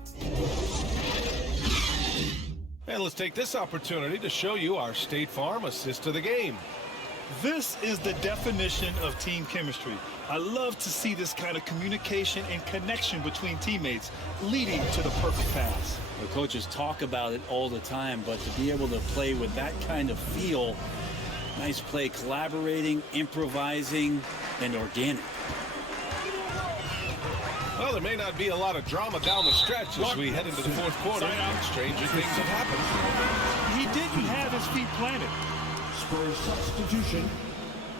And let's take this opportunity to show you our State Farm assist of the game. This is the definition of team chemistry. I love to see this kind of communication and connection between teammates leading to the perfect pass. The coaches talk about it all the time, but to be able to play with that kind of feel, nice play, collaborating, improvising, and organic. Well, there may not be a lot of drama down the stretch as we head into the fourth quarter. Stranger things have happened. He didn't have his feet planted. Spurs substitution,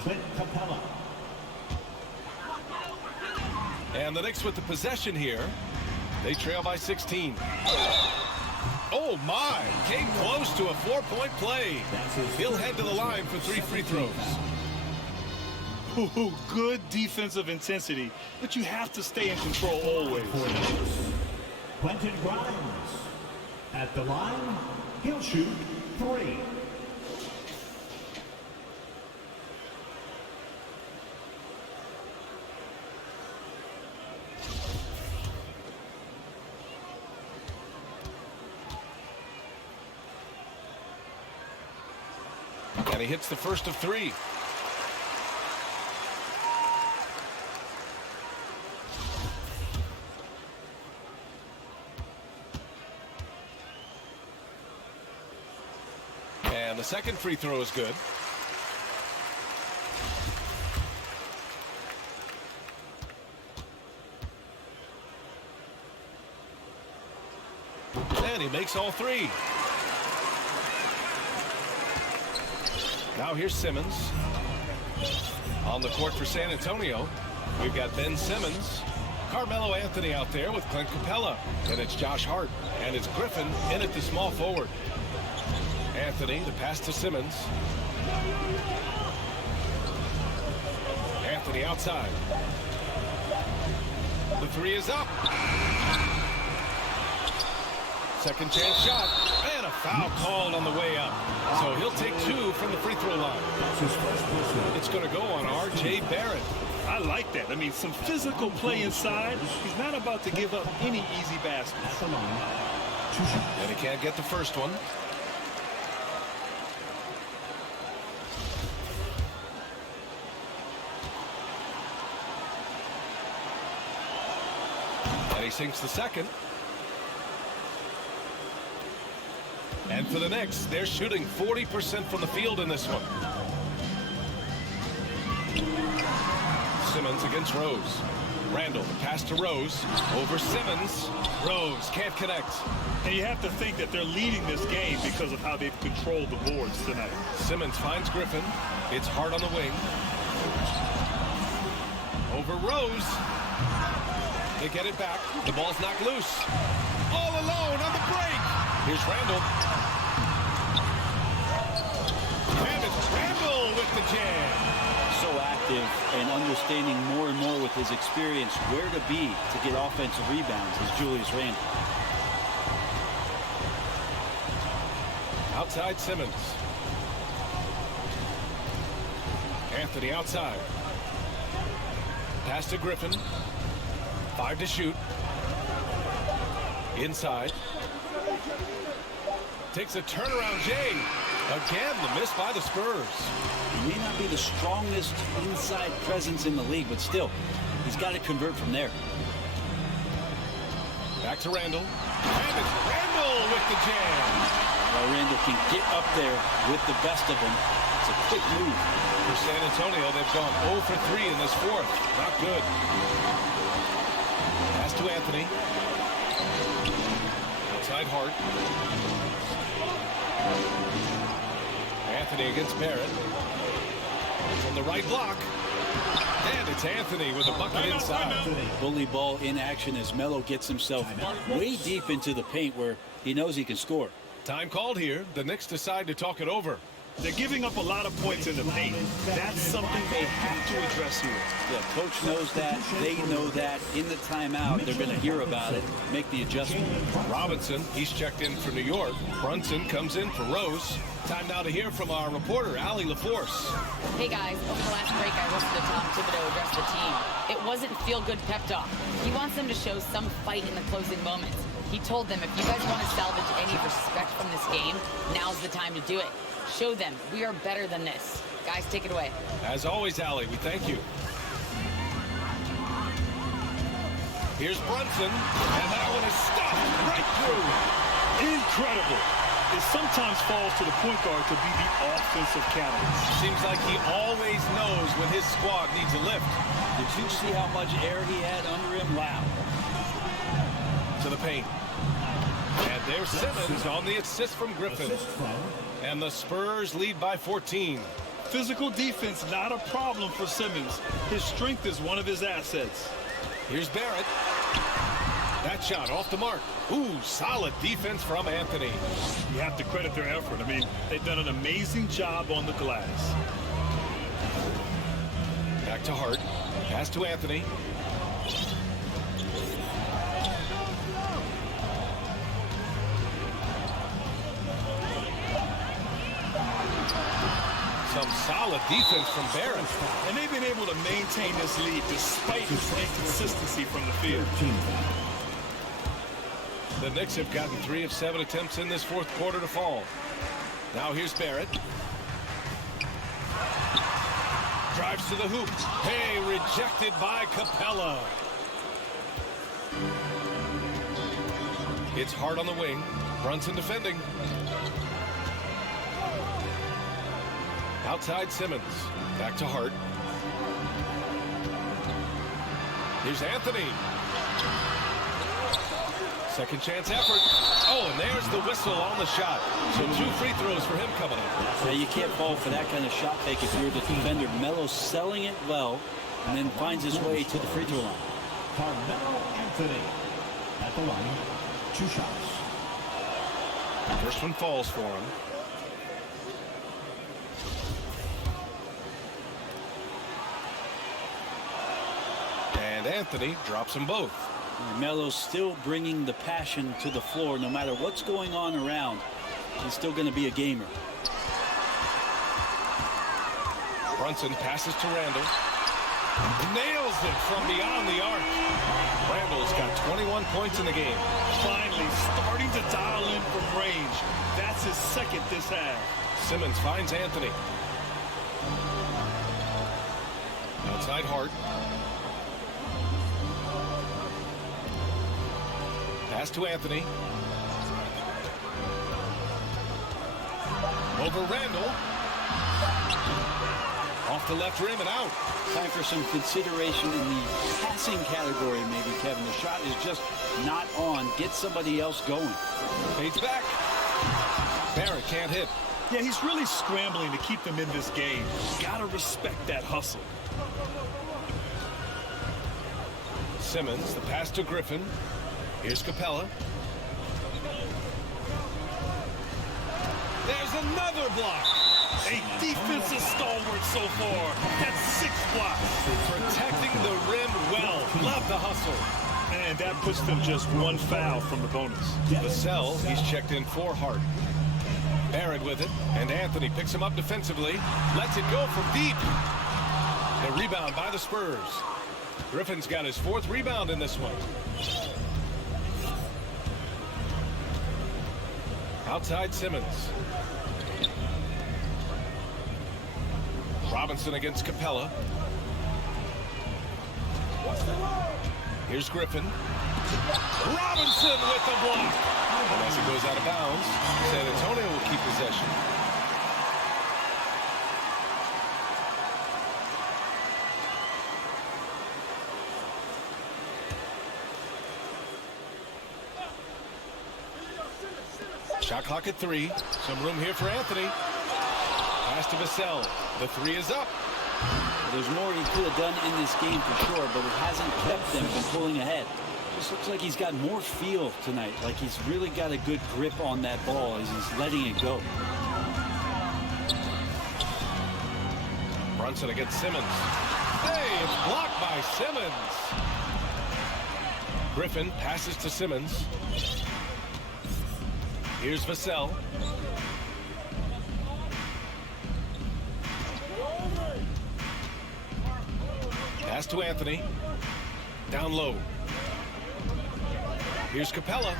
Clint Capella. And the Knicks with the possession here. They trail by 16. Oh, my. Came close to a 4-point play. He'll head to the line for 3 free throws. Ooh, good defensive intensity, but you have to stay in control always. Quentin Grimes. At the line, he'll shoot 3. And he hits the first of 3. And the second free throw is good. And he makes all 3. Now here's Simmons. On the court for San Antonio, we've got Ben Simmons. Carmelo Anthony out there with Clint Capella. And it's Josh Hart. And it's Griffin in at the small forward. Anthony, the pass to Simmons. Anthony outside. The 3 is up. Second chance shot. And a foul called on the way up. So he'll take 2 from the free throw line. It's going to go on R.J. Barrett. I like that. I mean, some physical play inside. He's not about to give up any easy baskets. And he can't get the first one. And he sinks the second. And for the Knicks, they're shooting 40% from the field in this one. Simmons against Rose. Randall, the pass to Rose. Over Simmons. Rose can't connect. And you have to think that they're leading this game because of how they've controlled the boards tonight. Simmons finds Griffin. It's Hart on the wing. Over Rose. They get it back. The ball's knocked loose. All alone on the break. Here's Randall. And it's Randall with the jam. So active and understanding more and more with his experience where to be to get offensive rebounds is Julius Randle. Outside Simmons. Anthony outside. Pass to Griffin. 5 to shoot. Inside. Takes a turnaround, Jay. Again, the miss by the Spurs. He may not be the strongest inside presence in the league, but still, he's got to convert from there. Back to Randall. And it's Randall with the jam. Well, Randall can get up there with the best of them. It's a quick move. For San Antonio, they've gone 0 for 3 in this fourth. Not good. Pass to Anthony. Outside Hart. Anthony against Barrett. From the right block. And it's Anthony with a bucket inside. Bully ball in action as Melo gets himself way deep into the paint where he knows he can score. Time called here. The Knicks decide to talk it over. They're giving up a lot of points in the paint. That's something they have to address here. Yeah, coach knows that. They know that. In the timeout, they're going to hear about it, make the adjustment. Robinson, he's checked in for New York. Brunson comes in for Rose. Time now to hear from our reporter, Allie LaForce. Hey guys, over the last break I listened to Tom Thibodeau address the team. It wasn't feel-good pep talk. He wants them to show some fight in the closing moments. He told them if you guys want to salvage any respect from this game, now's the time to do it. Show them we are better than this. Guys, take it away. As always, Allie, we thank you. Here's Brunson, and that one is stopped right through. Incredible. It sometimes falls to the point guard to be the offensive catalyst. Seems like he always knows when his squad needs a lift. Did you see how much air he had under him? Wow. To the paint. And there's Simmons on the assist from Griffin. And the Spurs lead by 14. Physical defense, not a problem for Simmons. His strength is one of his assets. Here's Barrett. That shot off the mark. Ooh, solid defense from Anthony. You have to credit their effort. I mean, they've done an amazing job on the glass. Back to Hart. Pass to Anthony. Some solid defense from Barrett. And they've been able to maintain this lead despite his inconsistency from the field. The Knicks have gotten 3 of 7 attempts in this fourth quarter to fall. Now here's Barrett. Drives to the hoop. Hey, rejected by Capella. It's Hart on the wing. Brunson defending. Outside Simmons. Back to Hart. Here's Anthony. Second chance effort. Oh, and there's the whistle on the shot. So 2 free throws for him coming up. Yeah, you can't fall for that kind of shot fake if you're the defender. Melo's selling it well and then finds his way to the free throw line. Carmelo Anthony at the line. 2 shots. First one falls for him. And Anthony drops them both. Melo's still bringing the passion to the floor. No matter what's going on around, he's still going to be a gamer. Brunson passes to Randall. Nails it from beyond the arc. Randall's got 21 points in the game. Finally starting to dial in from range. That's his second this half. Simmons finds Anthony. Outside Hart. Pass to Anthony. Over Randall. Off the left rim and out. Time for some consideration in the passing category, maybe, Kevin. The shot is just not on. Get somebody else going. Fades back. Barrett can't hit. Yeah, he's really scrambling to keep them in this game. Gotta respect that hustle. Simmons, the pass to Griffin. Here's Capella. There's another block. A defensive stalwart so far. That's 6 blocks. Protecting the rim well. Love the hustle. And that puts them just 1 foul from the bonus. Vassell, he's checked in for Hart. Barrett with it, and Anthony picks him up defensively. Lets it go from deep. A rebound by the Spurs. Griffin's got his 4th rebound in this one. Outside Simmons. Robinson against Capella. Here's Griffin. Robinson with the block. And as it goes out of bounds, San Antonio will keep possession. Shot clock at 3. Some room here for Anthony. Pass to Vassell. The 3 is up. There's more he could have done in this game for sure, but it hasn't kept them from pulling ahead. Just looks like he's got more feel tonight, like he's really got a good grip on that ball as he's letting it go. Brunson against Simmons. Hey, it's blocked by Simmons. Griffin passes to Simmons. Here's Vassell. Pass to Anthony. Down low. Here's Capella.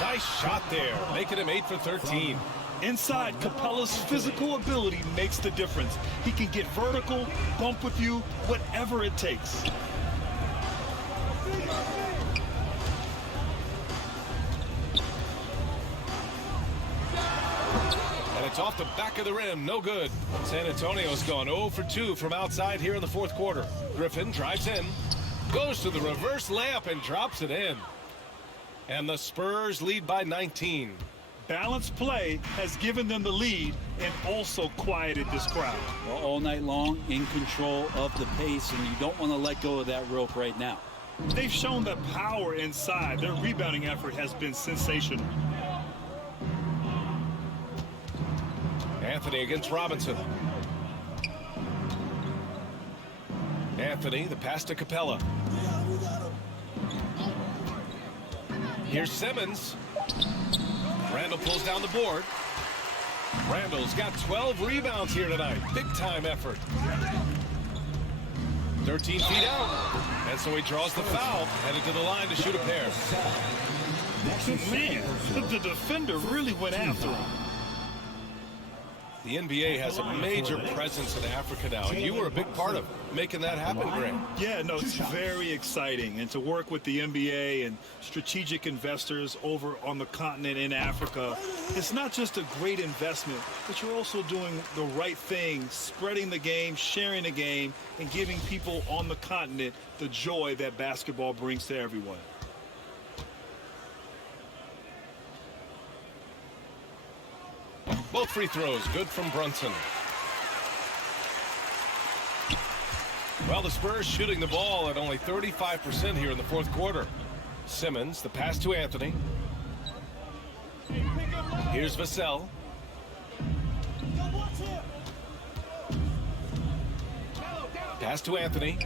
Nice shot there, making him 8 for 13. Inside, Capella's physical ability makes the difference. He can get vertical, bump with you, whatever it takes. And it's off the back of the rim, no good. San Antonio's gone 0 for 2 from outside here in the fourth quarter. Griffin drives in, goes to the reverse layup and drops it in. And the Spurs lead by 19. Balanced play has given them the lead and also quieted this crowd. Well, all night long, in control of the pace, and you don't want to let go of that rope right now. They've shown the power inside. Their rebounding effort has been sensational. Anthony against Robinson. Anthony, the pass to Capella. Here's Simmons. Randall pulls down the board. Randall's got 12 rebounds here tonight. Big time effort. 13 feet out. And so he draws the foul, headed to the line to shoot a pair. Man, the defender really went after him. The NBA has a major presence in Africa now, and you were a big part of making that happen, Grant. Yeah, no, it's very exciting. And to work with the NBA and strategic investors over on the continent in Africa, it's not just a great investment, but you're also doing the right thing, spreading the game, sharing the game, and giving people on the continent the joy that basketball brings to everyone. Both free throws good from Brunson. Well, the Spurs shooting the ball at only 35% here in the fourth quarter. Simmons, the pass to Anthony. Here's Vassell. Pass to Anthony.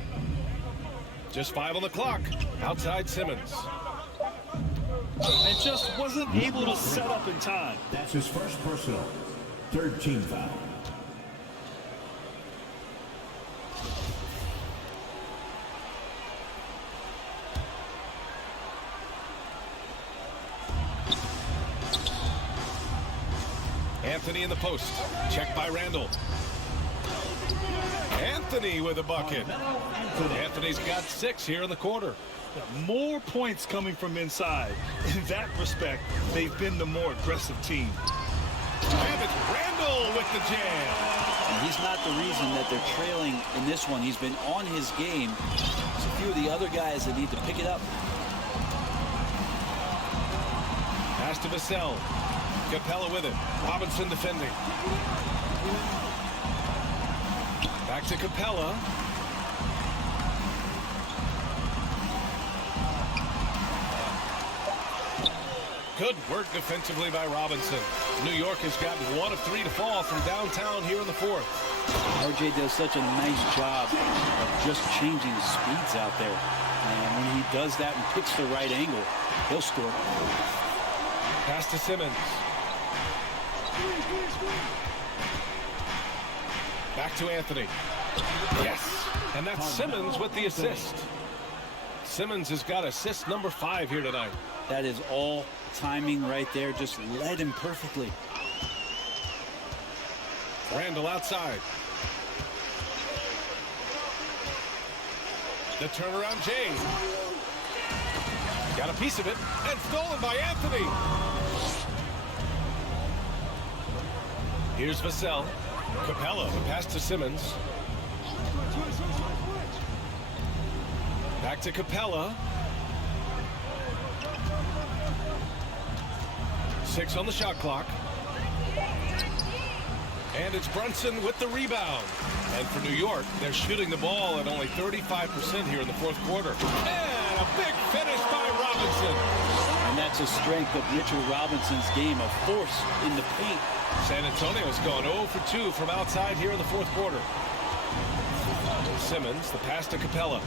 Just 5 on the clock. Outside Simmons. And just wasn't able to set up in time. That's his first personal. Third team foul. Anthony in the post. Checked by Randall. Anthony with a bucket. Anthony's got 6 here in the quarter. More points coming from inside. In that respect, they've been the more aggressive team. And it's Randall with the jam. And he's not the reason that they're trailing in this one. He's been on his game. There's a few of the other guys that need to pick it up. Pass to Vassell. Capella with it. Robinson defending. Back to Capella. Good work defensively by Robinson. New York has gotten 1 of 3 to fall from downtown here in the fourth. RJ does such a nice job of just changing speeds out there. And when he does that and picks the right angle, he'll score. Pass to Simmons. Back to Anthony. Yes. And that's Simmons with the assist. Simmons has got assist number 5 here tonight. That is all timing right there. Just led him perfectly. Randall outside. The turnaround Jay. Got a piece of it and stolen by Anthony. Here's Vassell. Capella, the pass to Simmons. Back to Capella. 6 on the shot clock. And it's Brunson with the rebound. And for New York, they're shooting the ball at only 35% here in the fourth quarter. And a big finish by Robinson. And that's a strength of Mitchell Robinson's game, of force in the paint. San Antonio's gone 0 for 2 from outside here in the fourth quarter. Simmons, the pass to Capella.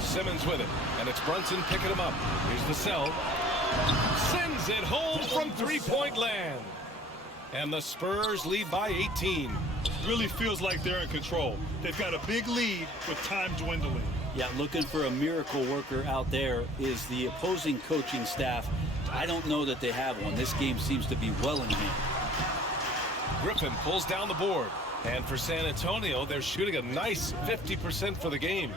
Simmons with it, and it's Brunson picking him up. Here's Vassell. Sends it home from three-point land. And the Spurs lead by 18. Really feels like they're in control. They've got a big lead with time dwindling. Yeah, looking for a miracle worker out there is the opposing coaching staff. I don't know that they have one. This game seems to be well in hand. Griffin pulls down the board. And for San Antonio, they're shooting a nice 50% for the game.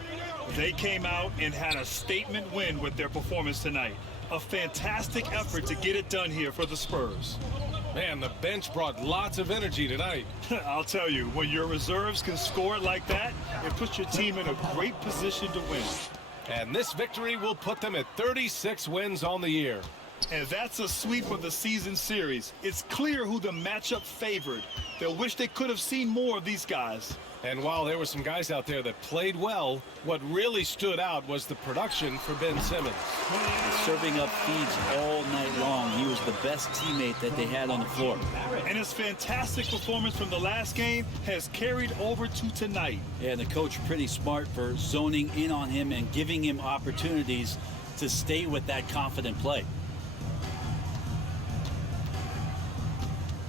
They came out and had a statement win with their performance tonight. A fantastic effort to get it done here for the Spurs. Man, the bench brought lots of energy tonight. I'll tell you, when your reserves can score like that, it puts your team in a great position to win. And this victory will put them at 36 wins on the year. And that's a sweep of the season series. It's clear who the matchup favored. They'll wish they could have seen more of these guys. And while there were some guys out there that played well, what really stood out was the production for Ben Simmons. Serving up feeds all night long. He was the best teammate that they had on the floor. And his fantastic performance from the last game has carried over to tonight. Yeah, and the coach pretty smart for zoning in on him and giving him opportunities to stay with that confident play.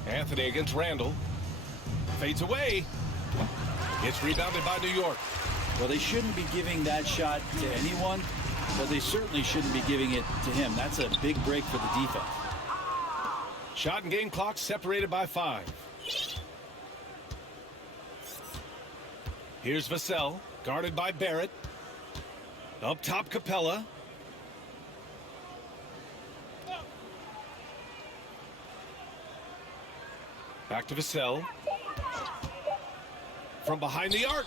Anthony against Randall. Fades away. It's rebounded by New York. Well, they shouldn't be giving that shot to anyone, but they certainly shouldn't be giving it to him. That's a big break for the defense. Shot and game clock separated by 5. Here's Vassell, guarded by Barrett. Up top, Capella. Back to Vassell. From behind the arc.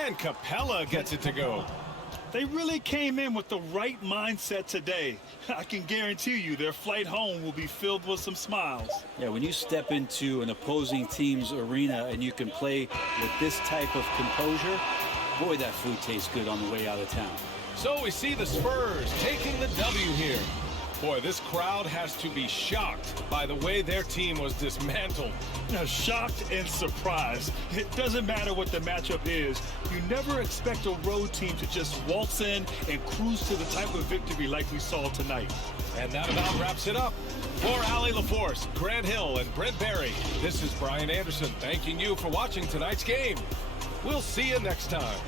And Capella gets it to go. They really came in with the right mindset today. I can guarantee you their flight home will be filled with some smiles. Yeah, when you step into an opposing team's arena and you can play with this type of composure, boy, that food tastes good on the way out of town. So we see the Spurs taking the W here. Boy, this crowd has to be shocked by the way their team was dismantled. Now, shocked and surprised. It doesn't matter what the matchup is. You never expect a road team to just waltz in and cruise to the type of victory like we saw tonight. And that about wraps it up. For Allie LaForce, Grant Hill, and Brent Barry, this is Brian Anderson thanking you for watching tonight's game. We'll see you next time.